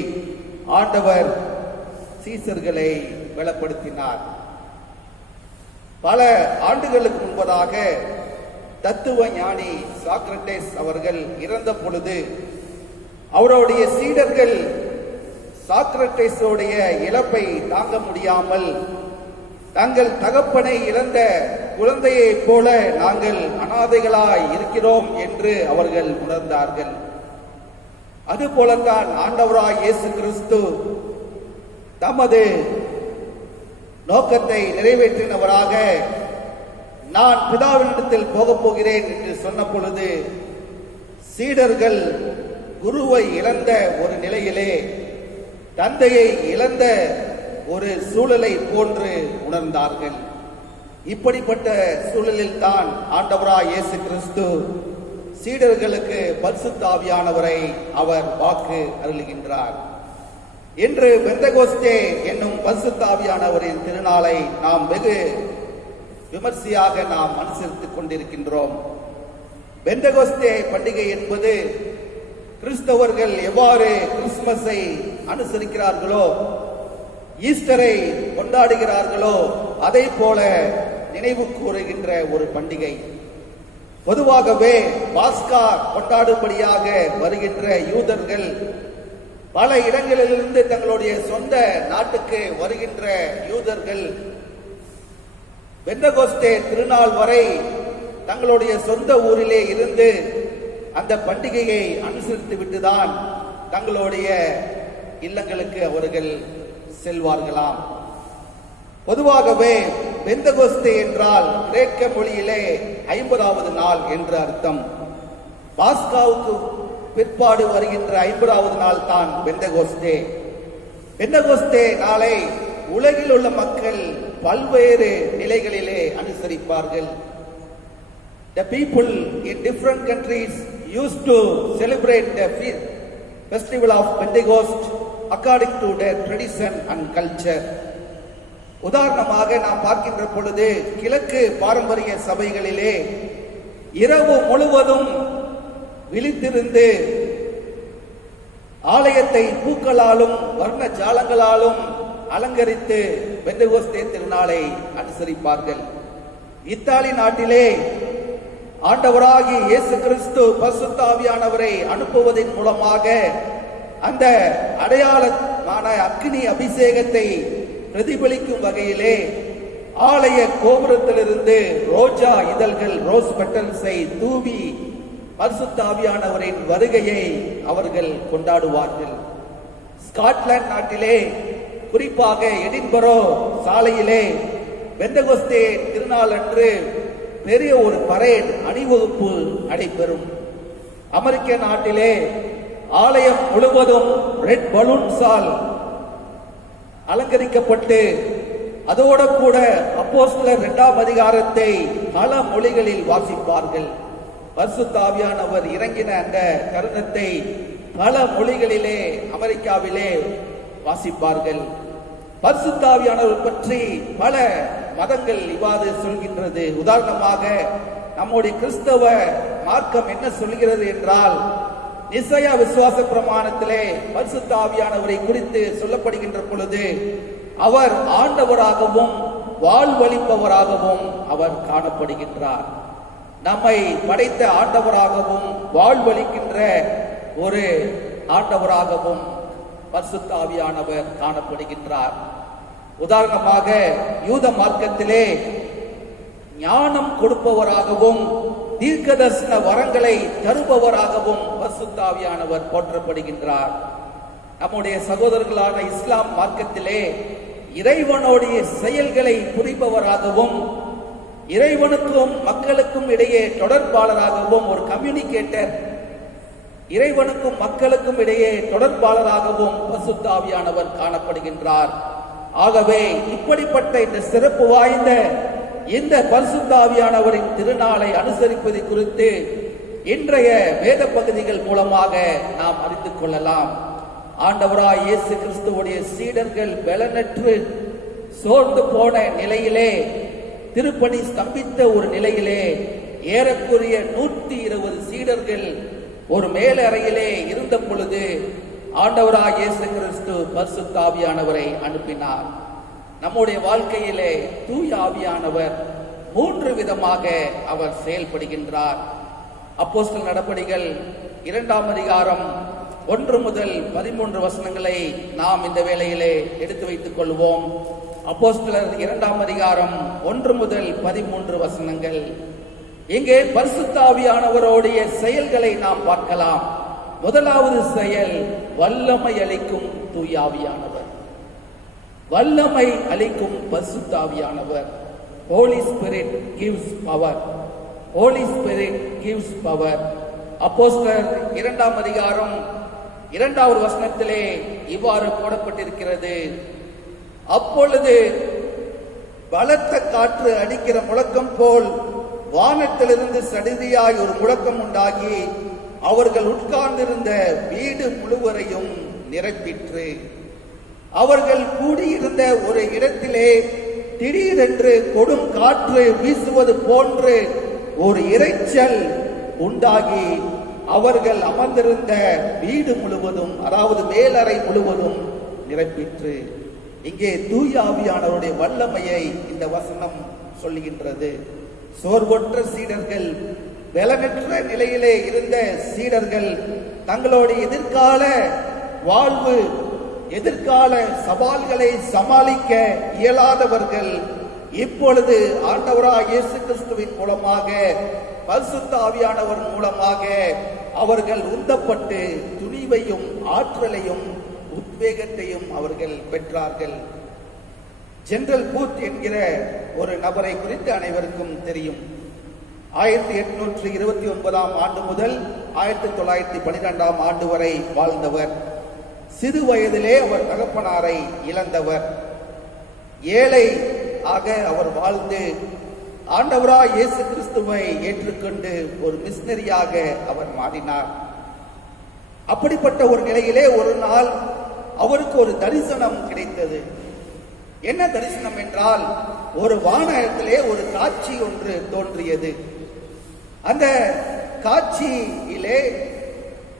ஆண்டவர் சீசர்களை பலப்படுத்தினார். பல ஆண்டுகளுக்கு முன்பதாக தத்துவ ஞானி சாக்ரட்டிஸ் அவர்கள் இறந்த பொழுது அவருடைய சீடர்கள் சாக்ரட்டிஸோடைய இழப்பை தாங்க முடியாமல் தங்கள் தகப்பனை இழந்த குழந்தையைப் போல நாங்கள் அனாதைகளாய் இருக்கிறோம் என்று அவர்கள் உணர்ந்தார்கள். அதுபோலத்தான் ஆண்டவராய் இயேசு கிறிஸ்து தமது நோக்கத்தை நிறைவேற்றினவராக நான் பிதாவினிடத்தில் போகப் போகிறேன் என்று சொன்ன பொழுது சீடர்கள் குருவை இழந்த ஒரு நிலையிலே தந்தையை இழந்த ஒரு சூழலை போன்று உணர்ந்தார்கள். இப்படிப்பட்ட சூழலில் தான் ஆண்டவராய் இயேசு கிறிஸ்து சீடர்களுக்கு பரிசுத்த ஆவியானவரை அவர் வாக்கு அருளுகின்றார். இன்று பெந்தெகோஸ்தே என்னும் பரிசுத்த ஆவியானவரின் திருநாளை நாம் வெகு விமர்சையாக நாம் அனுசரித்துக் கொண்டிருக்கின்றோம். பெந்தெகோஸ்தே பண்டிகை என்பது கிறிஸ்தவர்கள் எவ்வாறு கிறிஸ்துமஸை அனுசரிக்கிறார்களோ, ஈஸ்டரை கொண்டாடுகிறார்களோ, அதை போல நினைவு கூறுகின்ற ஒரு பண்டிகை. பொதுவாகவே பாஸ்கா கொண்டாடும்படியாக வருகின்ற யூதர்கள் பல இடங்களிலிருந்து தங்களுடைய சொந்த நாட்டுக்கு வருகின்ற யூதர்கள் பெந்தெகோஸ்தே திருநாள் வரை தங்களுடைய சொந்த ஊரிலே இருந்து அந்த பண்டிகையை அனுசரித்து விட்டுதான் தங்களுடைய இல்லங்களுக்கு அவர்கள் செல்வார்களாம். பொதுவாகவே பெந்தெகோஸ்தே என்றால் கிரேக்க மொழியிலே 50வது நாள் என்று அர்த்தம். பாஸ்காவுக்கு பிற்பாடு வருகின்ற 50வது நாள் தான் பெந்தெகோஸ்தே. பெந்தெகோஸ்தே நாளை உலகில் உள்ள மக்கள் பல்வேறு நிலைகளிலே அனுசரிப்பார்கள். The people in different countries used to celebrate the festival of Pentecost according to their tradition and culture. உதாரணமாக நாம் பார்க்கின்ற பொழுது கிழக்கு பாரம்பரிய சபைகளிலே இரவு முழுவதும் விழித்திருந்து ஆலயத்தை பூக்களாலும் வர்ண ஜாலங்களாலும் அலங்கரித்து பெந்தெகோஸ்தே திருநாளை அனுசரிப்பார்கள். இத்தாலி நாட்டிலே ஆண்டவராகிய இயேசு கிறிஸ்து பரிசுத்த ஆவியானவரை அனுப்புவதன் மூலமாக அந்த அடையாளமான அக்னி அபிஷேகத்தை பிரதிபலிக்கும் வகையிலே ஆலய கோபுரத்திலிருந்து ரோஜா இதழ்கள், ரோஸ் பெட்டல்ஸை தூவி பரிசுத்த ஆவியானவரின் வருகையை அவர்கள் கொண்டாடுவார்கள். ஸ்காட்லாந்து நாட்டிலே குறிப்பாக எடின்பரோ சாலையிலே பெந்தெகோஸ்தே திருநாள் அன்று பெரிய ஒரு பரேட் அணிவகுப்பு நடைபெறும். அமெரிக்க நாட்டிலே ஆலயம் முழுவதும் ரெட் பலூன்ஸால் அலங்கரிக்கப்பட்டு அதோடு கூட அப்போஸ்தலர் 2ஆம் அதிகாரத்தை பல மொழிகளில் வாசிப்பார்கள். பரிசுத்த ஆவியானவர் இறங்கின அந்த தருணத்தை பல மொழிகளிலே அமெரிக்காவிலே வாசிப்பார்கள். பரிசுத்த ஆவியானவர் பற்றி பல மதங்கள் இவ்வாறு சொல்கின்றது. உதாரணமாக நம்முடைய கிறிஸ்தவ மார்க்கம் என்ன சொல்கிறது என்றால், நிசையா விசுவாச பிரமாணத்திலே பரிசுத்த ஆவியானவரை குறித்து சொல்லப்படுகின்ற பொழுது அவர் ஆண்டவராகவும் வாழ்வளிப்பவராகவும் அவர் காணப்படுகின்றார். நம்மை படைத்த ஆண்டவராகவும் வாழ்வளிக்கின்ற ஒரு ஆண்டவராகவும் பரிசுத்த ஆவியானவர் காணப்படுகின்றார். உதாரணமாக யூத மார்க்கத்திலே ஞானம் கொடுப்பவராகவும் தீர்க்கதரிசன வரங்களை தருபவராகவும் பரிசுத்த ஆவியானவர் போற்றப்படுகின்றார். நம்முடைய சகோதரர்களான இஸ்லாம் மார்க்கத்திலே இறைவனுடைய செயல்களை புரிபவராகவும் இறைவனுக்கும் மக்களுக்கும் இடையே தொடர்பாளராகவும் ஒரு கம்யூனிகேட்டர், இறைவனுக்கும் மக்களுக்கும் இடையே தொடர்பாளராகவும் பரிசுத்த ஆவியானவர் காணப்படுகின்றார். ஆகவே இப்படிப்பட்ட இந்த சிறப்பு வாய்ந்த இந்த பரிசுத்த ஆவியானவரின் திருநாளை அனுசரிப்பது குறித்து இன்றைய வேத பகுதிகள் மூலமாக நாம் அறிந்து கொள்ளலாம். ஆண்டவராய் இயேசு கிறிஸ்துவுடைய சீடர்கள் பலனற்று சோர்ந்து போன நிலையிலே, திருப்பணி ஸ்தம்பித்த ஒரு நிலையிலே ஏறக்குறைய 120 சீடர்கள் ஒரு மேலறையிலே இருந்த பொழுது ஆண்டவராய் இயேசு கிறிஸ்து பரிசுத்த ஆவியானவரை அனுப்பினார். நம்முடைய வாழ்க்கையிலே தூய ஆவியானவர் 3 விதமாக அவர் செயல்படுகின்றார். அப்போஸ்தலர் நடபடிகள் 2ஆம் அதிகாரம் 1 முதல் 13 வசனங்களை நாம் இந்த வேளையிலே எடுத்து வைத்துக் கொள்வோம். அப்போஸ்தலர் 2ஆம் அதிகாரம் 1 முதல் 13 வசனங்கள். இங்கே பரிசுத்த ஆவியானவருடைய செயல்களை நாம் பார்க்கலாம். முதலாவது செயல் வல்லமை அளிக்கும் தூய ஆவியானவர். வல்லமை அளிக்கும் பரிசுத்த ஆவியானவர். Holy Spirit gives power. Holy Spirit gives power. அப்போஸ்தலர் 2ஆம் அதிகாரம் 2வது வசனத்திலே இவ்வாறு போடப்பட்டிருக்கிறது: அப்பொழுது பலத்த காற்று அடிக்கிற முழக்கம் போல் வானத்திலிருந்து சடிதியாய் ஒரு முழக்கம் உண்டாகி அவர்கள் உட்கார்ந்திருந்த வீடு முழுவதையும் நிரப்பிற்று. அவர்கள் கூடியிருந்த ஒரு இடத்திலே திடீரென்று கொடும் காற்று வீசுவது போன்று ஒரு இரைச்சல் உண்டாகி அவர்கள் அமர்ந்திருந்த வீடு முழுவதும், அதாவது மேலறை முழுவதும் நிரப்பிற்று. இங்கே தூய ஆவியானவருடைய வல்லமையை இந்த வசனம் சொல்லுகின்றது. சோர்வற்ற சீடர்கள், பலனற்ற நிலையிலே இருந்த சீடர்கள், தங்களுடைய எதிர்கால வாழ்வு, எதிர்கால சவால்களை சமாளிக்க இயலாதவர்கள் இப்பொழுது ஆண்டவராய் இயேசு கிறிஸ்துவின் மூலமாக, பரிசுத்த ஆவியானவர் மூலமாக அவர்கள் உந்தப்பட்டு துணிவையும் ஆற்றலையும் உத்வேகத்தையும் அவர்கள் பெற்றார்கள். ஜெனரல் பூத் என்கிற ஒரு நபரை குறித்து அனைவருக்கும் தெரியும். 1829ஆம் ஆண்டு முதல் 1912ஆம் ஆண்டு வரை வாழ்ந்தவர். சிறு வயதிலே அவர் தகப்பனாரை இழந்தவர். ஏழை ஆக அவர் வாழ்ந்து ஆண்டவராய் இயேசு கிறிஸ்துவை ஏற்றுக்கொண்டு ஒரு மிஷனரியாக அவர் மாறினார். அப்படிப்பட்ட ஒரு நிலையிலே ஒரு நாள் அவருக்கு ஒரு தரிசனம் கிடைத்தது. என்ன தரிசனம் என்றால், ஒரு வானத்திலே ஒரு காட்சி ஒன்று தோன்றியது. அந்த காட்சியிலே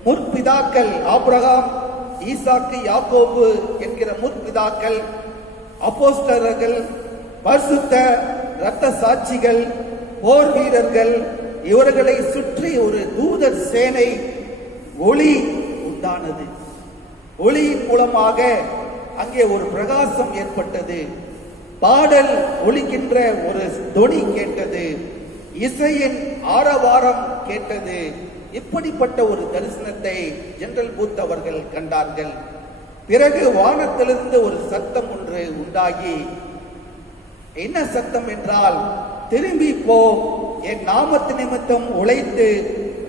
முற்பிதாக்கள் ஆபிரகாம், ஈசாக்கு, யாக்கோபு என்கிற முற்பிதாக்கள், அப்போஸ்தலர்கள், பரிசுத்த இரத்த சாட்சிகள், போர் வீரர்கள், இவர்களை சுற்றி ஒரு தூதர் சேனை ஒளி உண்டானது. ஒளியின் மூலமாக அங்கே ஒரு பிரகாசம் ஏற்பட்டது. பாடல் ஒலிக்கின்ற ஒரு தொனி கேட்டது. இசையின் ஆரவாரம் கேட்டது. இப்படிப்பட்ட ஒரு தரிசனத்தை ஜெனரல் பூத் அவர்கள் கண்டார்கள். பிறகு வானத்திலிருந்து ஒரு சத்தம் ஒன்று உண்டாகி, என்ன சத்தம் என்றால், திரும்பி போ, என் நாமத்து நிமித்தம் உழைத்து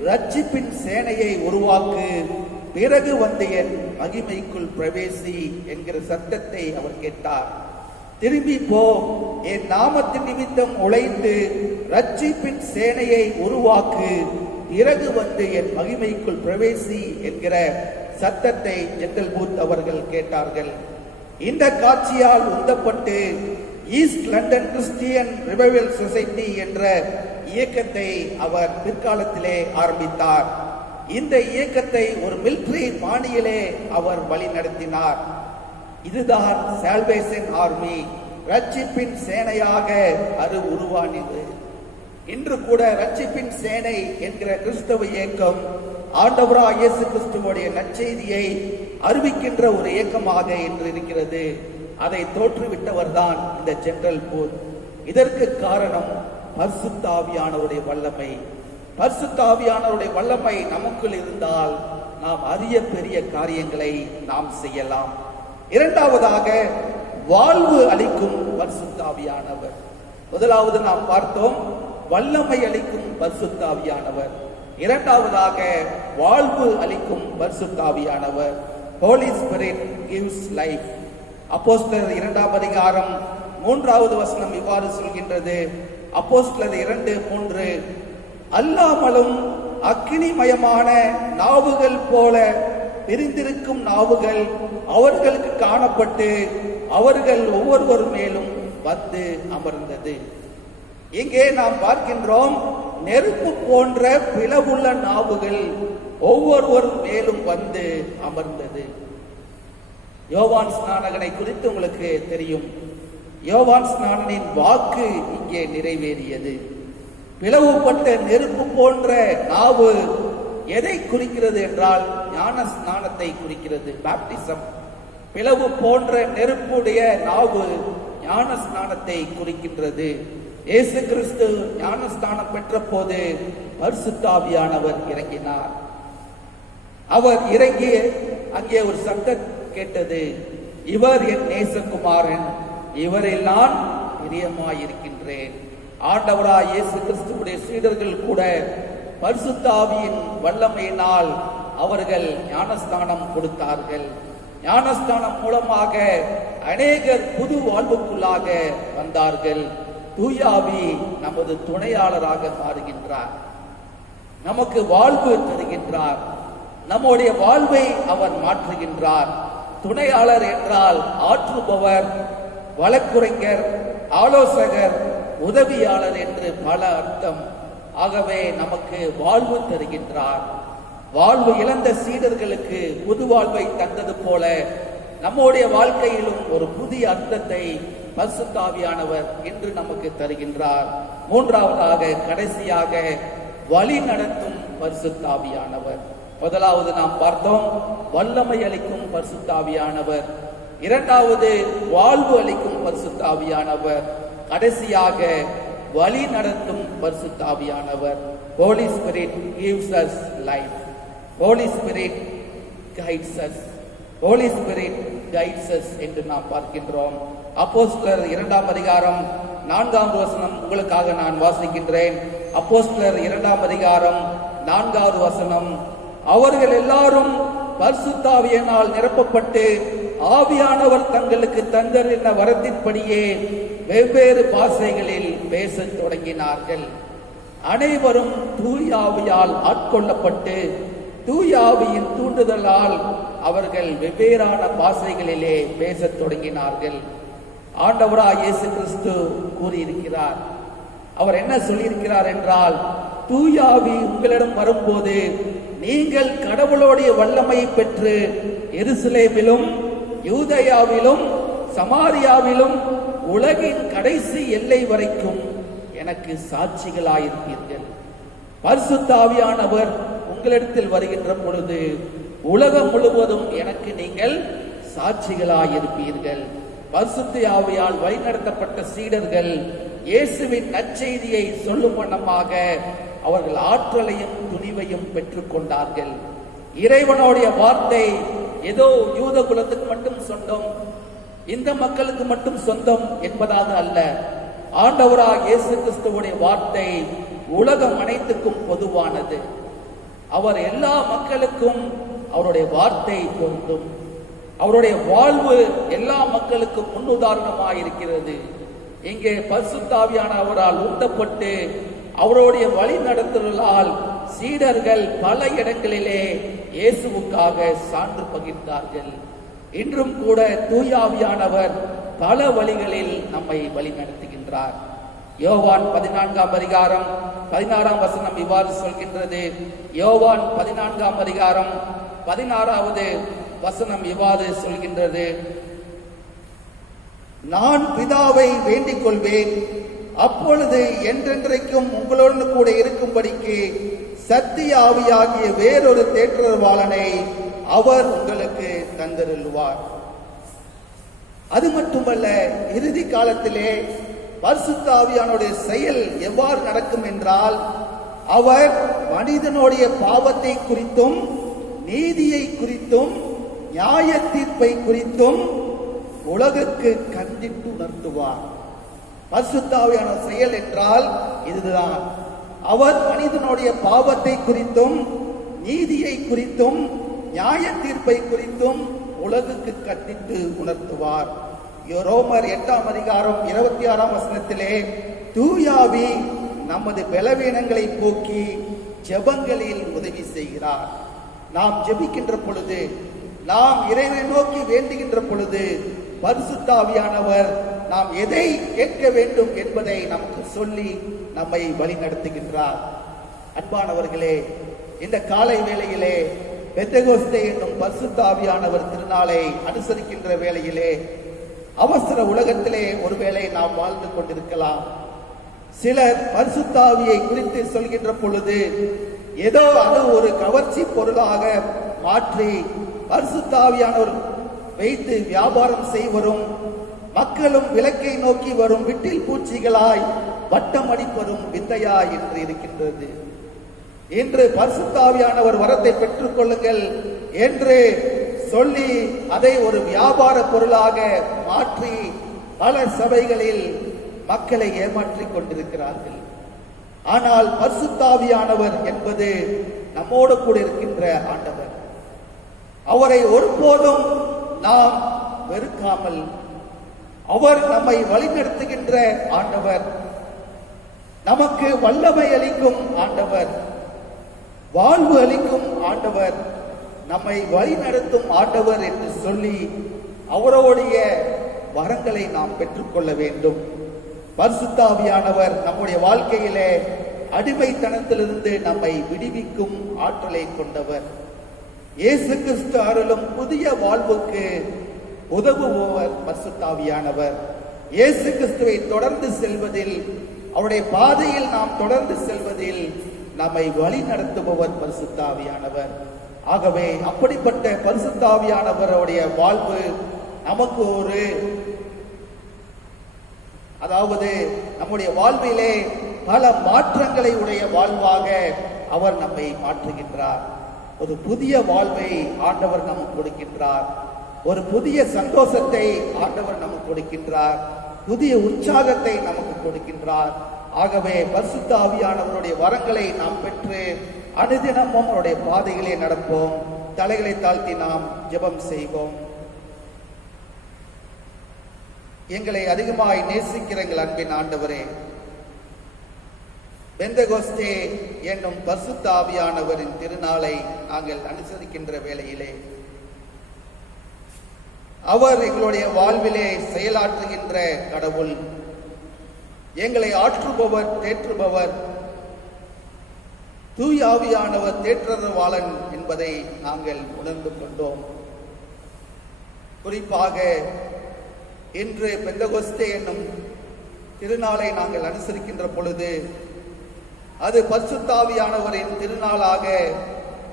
ரட்சிப்பின் சேனையை உருவாக்கு, பிறகு வந்து என் மகிமைக்குள் பிரவேசி என்கிற சத்தத்தை அவர் கேட்டார். திரும்பி போ, என் நாமத்தின் நிமித்தம் உழைத்து ரட்சிப்பின் சேனையை உருவாக்கு, பிறகு வந்து என் மகிமைக்குள் பிரவேசி என்கிற சத்தத்தை ஜெனரல் பூத் அவர்கள் கேட்டார்கள். இந்த காட்சியால் உந்தப்பட்டு East London Christian Revival Society என்ற இயக்கத்தை அவர் பிற்காலத்திலே ஆரம்பித்தார். இந்த இயக்கத்தை ஒரு மிலிட்டரி பாணியிலே அவர் வழி நடத்தினார். இதுதான் சால்வேஷன் ஆர்மி, ரட்சிப்பின் சேனையாக அது உருவானது. இன்று கூட ரட்சிப்பின் சேனை என்கிற கிறிஸ்தவ இயக்கம் ஆண்டவராய் இயேசு கிறிஸ்துவுடைய நற்செய்தியை அறிவிக்கின்ற ஒரு இயக்கமாக இன்று இருக்கிறது. அதை தோற்றுவிட்டவர் தான் இந்த ஜெனரல் போர். இதற்கு காரணம் பரிசுத்த ஆவியானவருடைய வல்லமை. பரிசுத்த ஆவியானவருடைய வல்லமை நமக்குள் இருந்தால் நாம் அரிய பெரிய காரியங்களை நாம் செய்யலாம். இரண்டாவதாக, வாழ்வு அளிக்கும் பரிசுத்த ஆவியானவர். முதலாவது நாம் பார்த்தோம், வல்லமை அளிக்கும் பரிசுத்த ஆவியானவர். இரண்டாவதாக, வாழ்வு அளிக்கும் பரிசுத்த ஆவியானவர். Holy Spirit gives life. அப்போஸ்தலர் 2ஆம் அதிகாரம் 3வது வசனம் இவ்வாறு சொல்கின்றது. அப்போஸ்தலர் 2:3, அல்லாமலும் அக்கினிமயமான நாவுகள் போல பிரிந்திருக்கும் நாவுகள் அவர்களுக்கு காணப்பட்டு அவர்கள் ஒவ்வொருவர் மேலும் வந்து அமர்ந்தது. இங்கே நாம் பார்க்கின்றோம், நெருப்பு போன்ற பிளவுள்ள நாவுகள் ஒவ்வொருவர் மேலும் வந்து அமர்ந்தது. யோவான் ஸ்நானகனை குறித்து உங்களுக்கு தெரியும். யோவான் ஸ்நானனின் வாக்கு இங்கே நிறைவேறியது. பிளவுபட்ட நெருப்பு போன்ற நாவு எதை குறிக்கிறது என்றால் ஞான ஸ்நானத்தை குறிக்கிறது. பாப்டிசம். பிளவு போன்ற நெருப்புடைய நாவு ஞான ஸ்நானத்தை குறிக்கின்றது. இயேசு கிறிஸ்து ஞான ஸ்நானம் பெற்ற போது பரிசுத்த ஆவியானவர் இறங்கினார். அவர் இறங்கி அங்கே ஒரு சத்தம் கேட்டது, இவர் என் நேசகுமாரன், இவரில் நான் பிரியமாயிருக்கின்றேன். ஆண்டவராய் இயேசு கிறிஸ்துவுடைய சீடர்கள் கூட பரிசுத்த ஆவியின் வல்லமையினால் அவர்கள் ஞானஸ்தானம் கொடுத்தார்கள். ஞானஸ்தானம் மூலமாக அநேகர் புது வாழ்வுக்குள்ளாக வந்தார்கள். தூய ஆவி நமது துணையாளராக மாறுகின்றார், நமக்கு வாழ்வு தருகின்றார், நம்முடைய வாழ்வை அவர் மாற்றுகின்றார். துணையாளர் என்றால் ஆற்றுபவர், வழக்குரைஞர், ஆலோசகர், உதவியாளர் என்று பல அர்த்தம். ஆகவே நமக்கு வாழ்வு தருகின்றார். வாழ்வு இழந்த சீடர்களுக்கு புது வாழ்வை தந்தது போல நம்முடைய வாழ்க்கையிலும் ஒரு புதிய அர்த்தத்தை பரிசுத்த ஆவியானவர் இன்று நமக்கு தருகின்றார். மூன்றாவதாக, கடைசியாக, வழி நடத்தும் பரிசுத்த ஆவியானவர். முதலாவது நாம் பார்த்தோம், வல்லமை அளிக்கும் பரிசுத்த ஆவியானவர். இரண்டாவது, வாழ்வு அளிக்கும் பரிசுத்த ஆவியானவர். கடைசியாக, வழி நடத்தும் பரிசுத்த ஆவியானவர். Holy Spirit gives us life. Holy Spirit guides us. Holy Spirit guides us என்று நாம் பார்க்கின்றோம். அப்போஸ்தலர் 2ஆம் அதிகாரம் 4ஆம் வசனம் உங்களுக்காக நான் வாசிக்கின்றேன். அப்போஸ்தலர் 2ஆம் அதிகாரம் 4வது வசனம், அவர்கள் எல்லாரும் பரிசுத்த ஆவியினால் நிரப்பப்பட்டு ஆவியானவர் தங்களுக்கு தந்தரின வரத்தின்படியே வெவ்வேறு பாஷைகளில் பேசத் தொடங்கினார்கள். அனைவரும் தூய ஆவியால் ஆட்கொள்ளப்பட்டு தூய ஆவியின் தூண்டுதலால் அவர்கள் வெவ்வேறான பாஷைகளிலே பேசத் தொடங்கினார்கள். ஆண்டவராய் இயேசு கிறிஸ்து கூறியிருக்கிறார். அவர் என்ன சொல்லியிருக்கிறார் என்றால், தூய ஆவி உங்களிடம் வரும்போது நீங்கள் கடவுளுடைய வல்லமையை பெற்று எருசலேமிலும் யூதேயாவிலும் சமாரியாவிலும் உலகின் கடைசி எல்லை வரைக்கும் எனக்கு சாட்சிகளாயிருப்பீர்கள். பரிசுத்த ஆவியானவர் உங்களிடத்தில் வருகின்ற பொழுது உலகம் முழுவதும் எனக்கு நீங்கள் சாட்சிகளாயிருப்பீர்கள். பரிசுத்த ஆவியால் வழிநடத்தப்பட்ட சீடர்கள் இயேசுவின் நற்செய்தியை சொல்லும் வண்ணமாக அவர்கள் ஆற்றலையும் துணிவையும் பெற்றுக் கொண்டார்கள். இறைவனுடைய வார்த்தை ஏதோ யூத குலத்துக்கு மட்டும் சொந்தம், இந்த மக்களுக்கு மட்டும் சொந்தம் என்பதாக அல்ல. ஆண்டவராக இயேசு கிறிஸ்துவுடைய வார்த்தை உலகம் அனைத்துக்கும் பொதுவானது. அவர் எல்லா மக்களுக்கும் அவருடைய வார்த்தை பொருந்தும். அவருடைய வாழ்வு எல்லா மக்களுக்கும் முன்னுதாரணமாயிருக்கிறது. இங்கே பரிசுத்த ஆவியானவரால் ஊட்டப்பட்டு அவருடைய வழி நடத்துதலால் சீடர்கள் பல இடங்களிலே இயேசுவுக்காக சான்று பகிர்ந்தார்கள். இன்றும் கூட தூய ஆவியானவர் பல வழிகளில் நம்மை வழி நடத்துகின்றார். யோவான் 14ஆம் அதிகாரம் 16ஆம் வசனம் இவ்வாறு சொல்கின்றது. யோவான் 14ஆம் அதிகாரம் 16வது வசனம் இவ்வாறு சொல்கின்றது, நான் பிதாவை வேண்டிக் கொள்வேன், அப்பொழுது என்றென்றைக்கும் உங்களோடு கூட இருக்கும்படிக்கு சத்திய ஆவியாகிய வேறொரு தேற்றரவாளனை அவர் உங்களுக்கு தந்தருள்வார். அது மட்டுமல்ல, இறுதி காலத்திலே பரிசுத்த ஆவியானுடைய செயல் எவ்வாறு நடக்கும் என்றால், அவர் மனிதனுடைய பாவத்தை குறித்தும் நீதியை குறித்தும் நியாய தீர்ப்பை குறித்தும் உலகுக்கு கண்டித்து உணர்த்துவார். பரிசுத்த ஆவியான செயல் என்றால் இதுதான். அவர் மனிதனுடைய பாவத்தை குறித்தும் நீதியை குறித்தும் நியாய தீர்ப்பை குறித்தும் உலகுக்கு கண்டித்து உணர்த்துவார். ரோமர் 8ஆம் அதிகாரம் 26ஆம் வசனத்திலே, தூயாவி நமது பலவீனங்களை போக்கி ஜெபங்களில் உதவி செய்கிறார். நாம் ஜெபிக்கின்ற பொழுது, நாம் இறைவனை நோக்கி வேண்டுகின்ற பொழுது, பரிசுத்த ஆவியானவர் நாம் எதை கேட்க வேண்டும் என்பதை நமக்கு சொல்லி நம்மை வழி நடத்துகின்றார். அன்பானவர்களே, இந்த காலை வேளையிலே பெந்தெகோஸ்தே என்னும் பரிசுத்த ஆவியானவர் திருநாளை அனுசரிக்கின்ற வேளையிலே அவசர உலகத்திலே ஒருவேளை நாம் வாழ்ந்து கொண்டிருக்கலாம். சிலர் பரிசுத்த ஆவியை குறித்து சொல்கின்ற பொழுது ஏதோ அது ஒரு கவர்ச்சி பொருளாக மாற்றி பரிசுத்த ஆவியானவர் வைத்து வியாபாரம் செய்வரும், மக்களும் விளக்கை நோக்கி வரும் விட்டில் பூச்சிகளாய் வட்டம் அடிப்பதும் வித்தையாய் என்று இருக்கின்றது. இன்று பரிசுத்த ஆவியானவர் வரத்தை பெற்றுக் கொள்ளுங்கள் என்று சொல்லி அதை ஒரு வியாபார பொருளாக மாற்றி பல சபைகளில் மக்களை ஏமாற்றிக் கொண்டிருக்கிறார்கள். ஆனால் பரிசுத்த ஆவியானவர் என்பது நம்மோடு கூட இருக்கின்ற ஆண்டவர். அவரை ஒருபோதும் நாம் வெறுக்காமல், அவர் நம்மை வழிநடத்துகின்ற ஆண்டவர், நமக்கு வல்லமை அளிக்கும் ஆண்டவர், வாழ்வு அளிக்கும் ஆண்டவர், நம்மை வழி நடத்தும் ஆண்டவர் என்று சொல்லி அவருடைய வரங்களை நாம் பெற்றுக்கொள்ள வேண்டும். பரிசுத்த ஆவியானவர் நம்முடைய வாழ்க்கையிலே அடிமைத்தனத்திலிருந்து நம்மை விடுவிக்கும் ஆற்றலை கொண்டவர். இயேசு கிறிஸ்து அருளும் புதிய வாழ்வுக்கு உதவுபவர் பரிசுத்த ஆவியானவர். இயேசு கிறிஸ்துவை தொடர்ந்து செல்வதில், அவருடைய பாதையில் நாம் தொடர்ந்து செல்வதில் நம்மை வழி நடத்துபவர் பரிசுத்த ஆவியானவர். ஆகவே அப்படிப்பட்ட பரிசுத்த ஆவியானவருடைய வாழ்வு நமக்கு நம்முடைய வாழ்விலே பல மாற்றங்களை உடைய வாழ்வாக அவர் நம்மை மாற்றுகின்றார். ஒரு புதிய வாழ்வை ஆண்டவர் நமக்கு கொடுக்கின்றார். ஒரு புதிய சந்தோஷத்தை ஆண்டவர் நமக்கு கொடுக்கின்றார். புதிய உற்சாகத்தை நமக்கு கொடுக்கின்றார். ஆகவே பரிசுத்த ஆவியானவருடைய வரங்களை நாம் பெற்று அனுதினமும் அவருடைய பாதையிலே நடப்போம். தலைகளை தாழ்த்தி நாம் ஜெபம் செய்வோம். எங்களை அதிகமாய் நேசிக்கிற எங்கள் அன்பின் ஆண்டவரே, பெந்தெகோஸ்தே என்னும் பரிசுத்த ஆவியானவரின் திருநாளை நாங்கள் அனுசரிக்கின்ற வேளையிலே அவர் எங்களுடைய வாழ்விலே செயலாற்றுகின்ற கடவுள், எங்களை ஆற்றுபவர், தேற்றுபவர், தூய ஆவியானவர் தேற்றரவாளன் என்பதை நாங்கள் உணர்ந்து கொண்டோம். குறிப்பாக இன்று பெந்தெகோஸ்தே என்னும் திருநாளை நாங்கள் அனுசரிக்கின்ற பொழுது அது பரிசுத்த ஆவியானவரின் திருநாளாக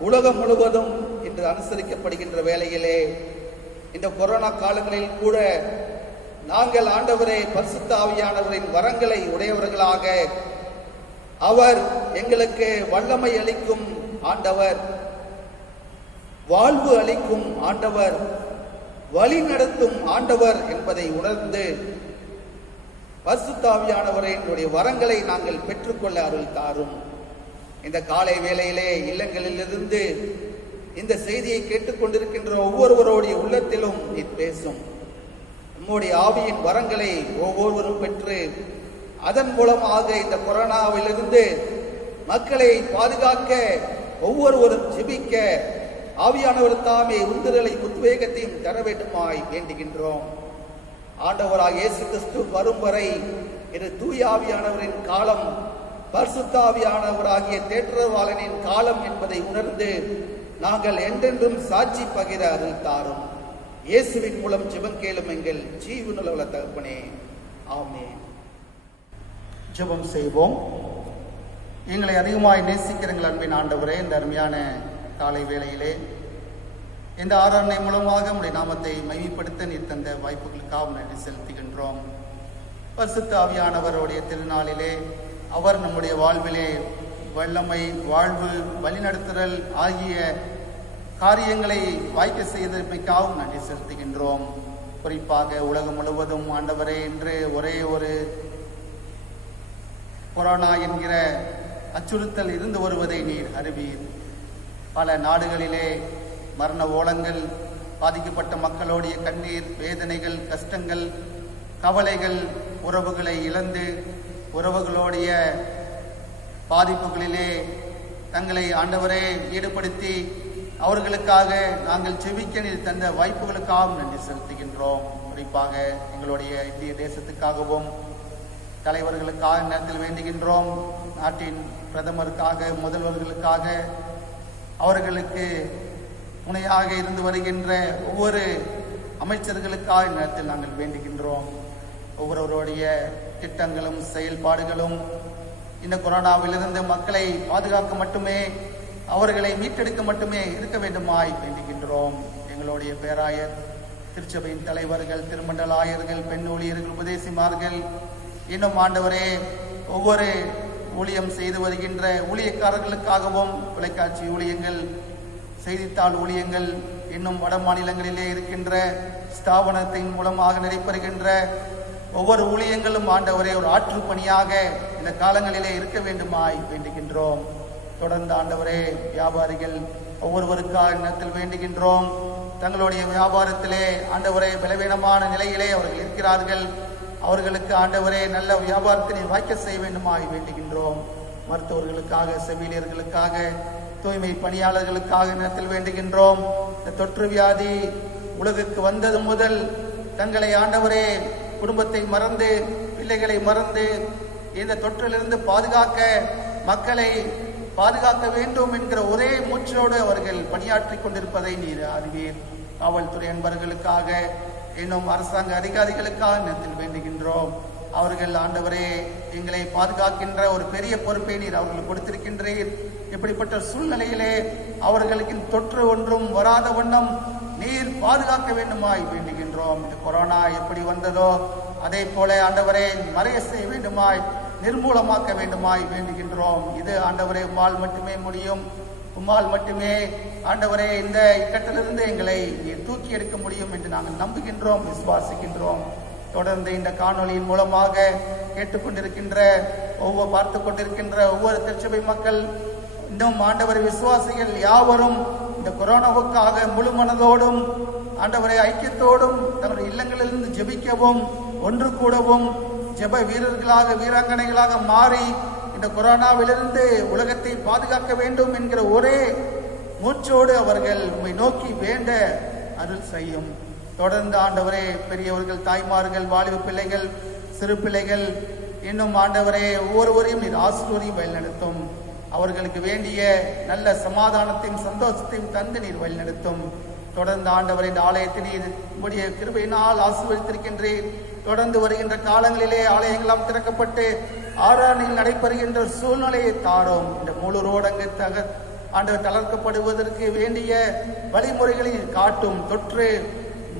உலகம் முழுவதும் இன்று அனுசரிக்கப்படுகின்ற வேளையிலே, இந்த கொரோனா காலங்களில் கூட நாங்கள் ஆண்டவரே பரிசுத்த ஆவியானவரின் வரங்களை உடையவர்களாக, அவர் எங்களுக்கு வல்லமை அளிக்கும் ஆண்டவர், வாழ்வு அளிக்கும் ஆண்டவர், வழி நடத்தும் ஆண்டவர் என்பதை உணர்ந்து பரிசுத்த ஆவியானவரின் வரங்களை நாங்கள் பெற்றுக்கொள்ள அருள் தாரும். இந்த காலை வேளையிலே இல்லங்களிலிருந்து இந்த செய்தியை கேட்டுக்கொண்டிருக்கின்ற ஒவ்வொருவருடைய உள்ளத்திலும் நீ பேசும். நம்முடைய ஆவியின் வரங்களை ஒவ்வொருவரும் பெற்று அதன் மூலமாக இந்த கொரோனாவிலிருந்து மக்களை பாதுகாக்க ஒவ்வொருவரும் ஜெபிக்க ஆவியானவர் தாமே உந்துதலை உத்வேகத்தையும் தர வேண்டுமாய் வேண்டுகின்றோம். ஆண்டவராக இயேசு கிறிஸ்து வரும் வரை இது தூய ஆவியானவரின் காலம், பரிசுத்த ஆவியானவராகிய தேற்றரவாளனின் காலம் என்பதை உணர்ந்து நாங்கள் என்றென்றும் சாட்சி பகிர அருள் தாரும். இயேசுவின் மூலம் ஜெபம் கேளும் எங்கள் ஜீவனுள்ள தகப்பனே, ஆமென். ஜெபம் செய்வோம். எங்களை அதிகமாய் நேசிக்கிற எங்கள் அன்பின் ஆண்டவரே, இந்த அருமையான காலை வேளையிலே இந்த ஆராதனை மூலமாக உம்முடைய நாமத்தை மகிமைப்படுத்த நீர் தந்த வாய்ப்புகளுக்காக நன்றி செலுத்துகின்றோம். பரிசுத்த ஆவியானவருடைய திருநாளிலே அவர் நம்முடைய வாழ்விலே வல்லமை, வாழ்வு, வழிநடத்துதல் ஆகிய காரியங்களை வாய்க்க செய்தமைக்காகவும் நன்றி செலுத்துகின்றோம். குறிப்பாக உலகம் முழுவதும் ஆண்டவரே இன்று ஒரே ஒரு கொரோனா என்கிற அச்சுறுத்தல் இருந்து வருவதை நீர் அறிவீர். பல நாடுகளிலே மரண ஓலங்கள், பாதிக்கப்பட்ட மக்களுடைய கண்ணீர், வேதனைகள், கஷ்டங்கள், கவலைகள், உறவுகளை இழந்து உறவுகளுடைய பாதிப்புகளிலே தங்களை ஆண்டவரே ஈடுபடுத்தி அவர்களுக்காக நாங்கள் செவிக்க நீர் தந்த வாய்ப்புகளுக்காகவும் நன்றி செலுத்துகின்றோம். குறிப்பாக எங்களுடைய இந்திய தேசத்துக்காகவும் தலைவர்களுக்காக நேரத்தில் வேண்டுகின்றோம். நாட்டின் பிரதமருக்காக, முதல்வர்களுக்காக, அவர்களுக்கு துணையாக இருந்து வருகின்ற ஒவ்வொரு அமைச்சர்களுக்காக நேரத்தில் நாங்கள் வேண்டுகின்றோம். ஒவ்வொருவருடைய திட்டங்களும் செயல்பாடுகளும் இந்த கொரோனாவிலிருந்து மக்களை பாதுகாக்க மட்டுமே, அவர்களை மீட்டெடுக்க மட்டுமே இருக்க வேண்டுமாய் வேண்டுகின்றோம். எங்களுடைய பேராயர், திருச்சபையின் தலைவர்கள், திருமண்டல ஆயர்கள், பெண் ஊழியர்கள், உபதேசிமார்கள், இன்னும் ஆண்டவரே ஒவ்வொரு ஊழியம் செய்து வருகின்ற ஊழியக்காரர்களுக்காகவும், தொலைக்காட்சி ஊழியங்கள், செய்தித்தாள் ஊழியங்கள், இன்னும் வட மாநிலங்களிலே இருக்கின்ற ஸ்தாபனத்தின் மூலமாக நடைபெறுகின்ற ஒவ்வொரு ஊழியங்களும் ஆண்டவரே ஒரு ஆற்று பணியாக இந்த காலங்களிலே இருக்க வேண்டுமாய் வேண்டுகின்றோம். தொடர்ந்து ஆண்டவரே வியாபாரிகள் ஒவ்வொருவருக்காக நேரத்தில் வேண்டுகின்றோம். தங்களுடைய வியாபாரத்திலே ஆண்டவரே பலவீனமான நிலையிலே அவர்கள் இருக்கிறார்கள். அவர்களுக்கு ஆண்டவரே நல்ல வியாபாரத்தினை வாய்க்க செய்ய வேண்டுமாய் வேண்டுகின்றோம். மருத்துவர்களுக்காக, செவிலியர்களுக்காக, தூய்மை பணியாளர்களுக்காக நேரத்தில் வேண்டுகின்றோம். இந்த தொற்று வியாதி உலகுக்கு வந்தது முதல் தங்களை ஆண்டவரே குடும்பத்தை மறந்து, பிள்ளைகளை மறந்து இந்த தொற்றிலிருந்து பாதுகாக்க, மக்களை பாதுகாக்க வேண்டும் என்கிற ஒரே மூச்சோடு அவர்கள் பணியாற்றிக் கொண்டிருப்பதை நீர் அறிவீர். காவல்துறை அன்பர்களுக்காக, இன்னும் அரசாங்க அதிகாரிகளுக்காக நேரத்தில் வேண்டுகின்றோம். அவர்கள் ஆண்டவரே எங்களை பாதுகாக்கின்ற ஒரு பெரிய பொறுப்பை நீர் அவர்கள் கொடுத்திருக்கின்றீர். இப்படிப்பட்ட சூழ்நிலையிலே அவர்களுக்கு தொற்று ஒன்றும் வராத வண்ணம் நீர் பாதுகாக்க வேண்டுமாய் வேண்டுகின்றோம். இந்த கொரோனா எப்படி வந்ததோ அதே போல ஆண்டவரே மறைய செய்ய வேண்டுமாய், நிர்மூலமாக்க வேண்டுமாய் வேண்டுகின்றோம். இது ஆண்டவரே உம்மால் மட்டுமே முடியும். உம்மால் மட்டுமே ஆண்டவரே இந்த இக்கட்டிலிருந்து எங்களை தூக்கி எடுக்க முடியும் என்று நாங்கள் நம்புகின்றோம், விசுவாசிக்கின்றோம். தொடர்ந்து இந்த காணொலியின் மூலமாக கேட்டுக்கொண்டிருக்கின்ற பார்த்து கொண்டிருக்கின்ற ஒவ்வொரு திருச்சபை மக்கள், இன்னும் ஆண்டவரை விசுவாசிகள் யாவரும் இந்த கொரோனாவுக்காக முழு மனதோடும் ஆண்டவரை ஐக்கியத்தோடும் தங்களுடைய இல்லங்களிலிருந்து ஜெபிக்கவும், ஒன்று கூடவும், ஜெப வீரர்களாக, வீராங்கனைகளாக மாறி இந்த கொரோனாவிலிருந்து உலகத்தை பாதுகாக்க வேண்டும் என்கிற ஒரே மூச்சோடு அவர்கள் உம்மை நோக்கி வேண்ட அருள் செய்யும். தொடர்ந்து ஆண்டவரே பெரியவர்கள், தாய்மார்கள், வாலிப பிள்ளைகள், சிறு பிள்ளைகள், இன்னும் ஆண்டவரே ஒவ்வொருவரையும் நீர் ஆசீர்வதியும் வழிநடத்தும். அவர்களுக்கு வேண்டிய நல்ல சமாதானத்தையும் சந்தோஷத்தையும் தந்து நீர் வழிநடத்தும். தொடர்ந்து ஆண்டவரை இந்த ஆலயத்தை நீர் உம்முடைய கிருபையினால் ஆசீர்வதித்திருக்கின்றீர். தொடர்ந்து வருகின்ற காலங்களிலே ஆலயங்களாம் திறக்கப்பட்டு ஆராதனைகள் நடைபெறுகின்ற சூழ்நிலையை தாரும். இந்த முழு ரோடங்கு ஆண்டவர் தளர்க்கப்படுவதற்கு வேண்டிய வழிமுறைகளை காட்டும். தொற்று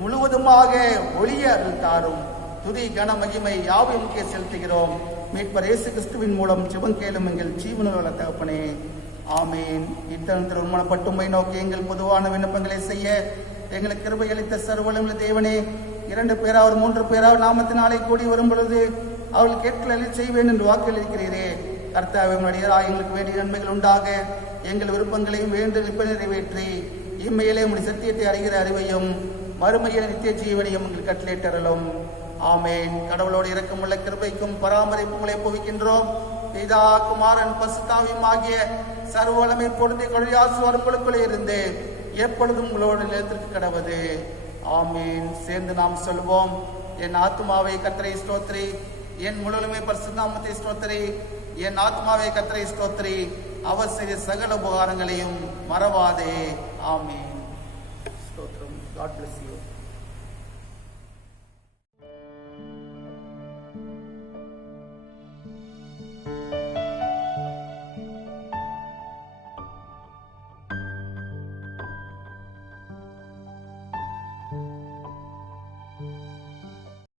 முழுவதுமாக ஒளிய அருள் தாரும். துதி, கன, மகிமை யாவையும் செலுத்துகிறோம். மீட்பர் இயேசு கிறிஸ்துவின் மூலம் ஜெபம் கேளும் எங்கள் ஜீவனுள்ள தகப்பனே, ஆமேன். இத்தனத்தில் உண்மனப்பட்டு உம்மை நோக்கி எங்கள் பொதுவான விண்ணப்பங்களை செய்ய எங்களுக்கு கிருபை அளித்த சர்வவல்லமையுள்ள தேவனே, 2 பேராவது 3 பேராவது நாமத்தினாலே கூடி வரும் பொழுது அவர்கள் கேட்கலில் செய்வேன் என்று வாக்களிக்கிறீரே. கர்த்தாவே, எங்களுக்கு வேண்டிய நன்மைகள் உண்டாக எங்கள் விருப்பங்களையும் வேண்டுதலை நிறைவேற்றி இம்மையிலே உம்முடைய சத்தியத்தை அறிகிற அறிவையும் மறுமையில் நித்திய ஜீவனையும் எங்கள் கட்டளையிட்டரலும். ஆமேன். கடவுளோடு இரக்கமுள்ள கிருபைக்கும் பராமரிப்புகளை ஒப்புவிக்கின்றோம். பிதா, குமாரன், பசுத்தாவியும் ஆகிய சர்வவல்லமை பொருந்திய கொள்ளையாசுவார்களுக்குள்ளே இருந்து எப்பொழுதும் உங்களோடு நிலத்திற்கு கடவது. ஆமீன். சேர்ந்து நாம் சொல்வோம். என் ஆத்மாவை கர்த்தரை ஸ்தோத்திரி, என் முழுமை பரிசுத்த நாமத்தை ஸ்தோத்திரி, என் ஆத்மாவை கர்த்தரை ஸ்தோத்திரி, அவர் செய்த சகல உபகாரங்களையும் மறவாதே. ஆமீன். ஸ்தோத்திரம். God bless you.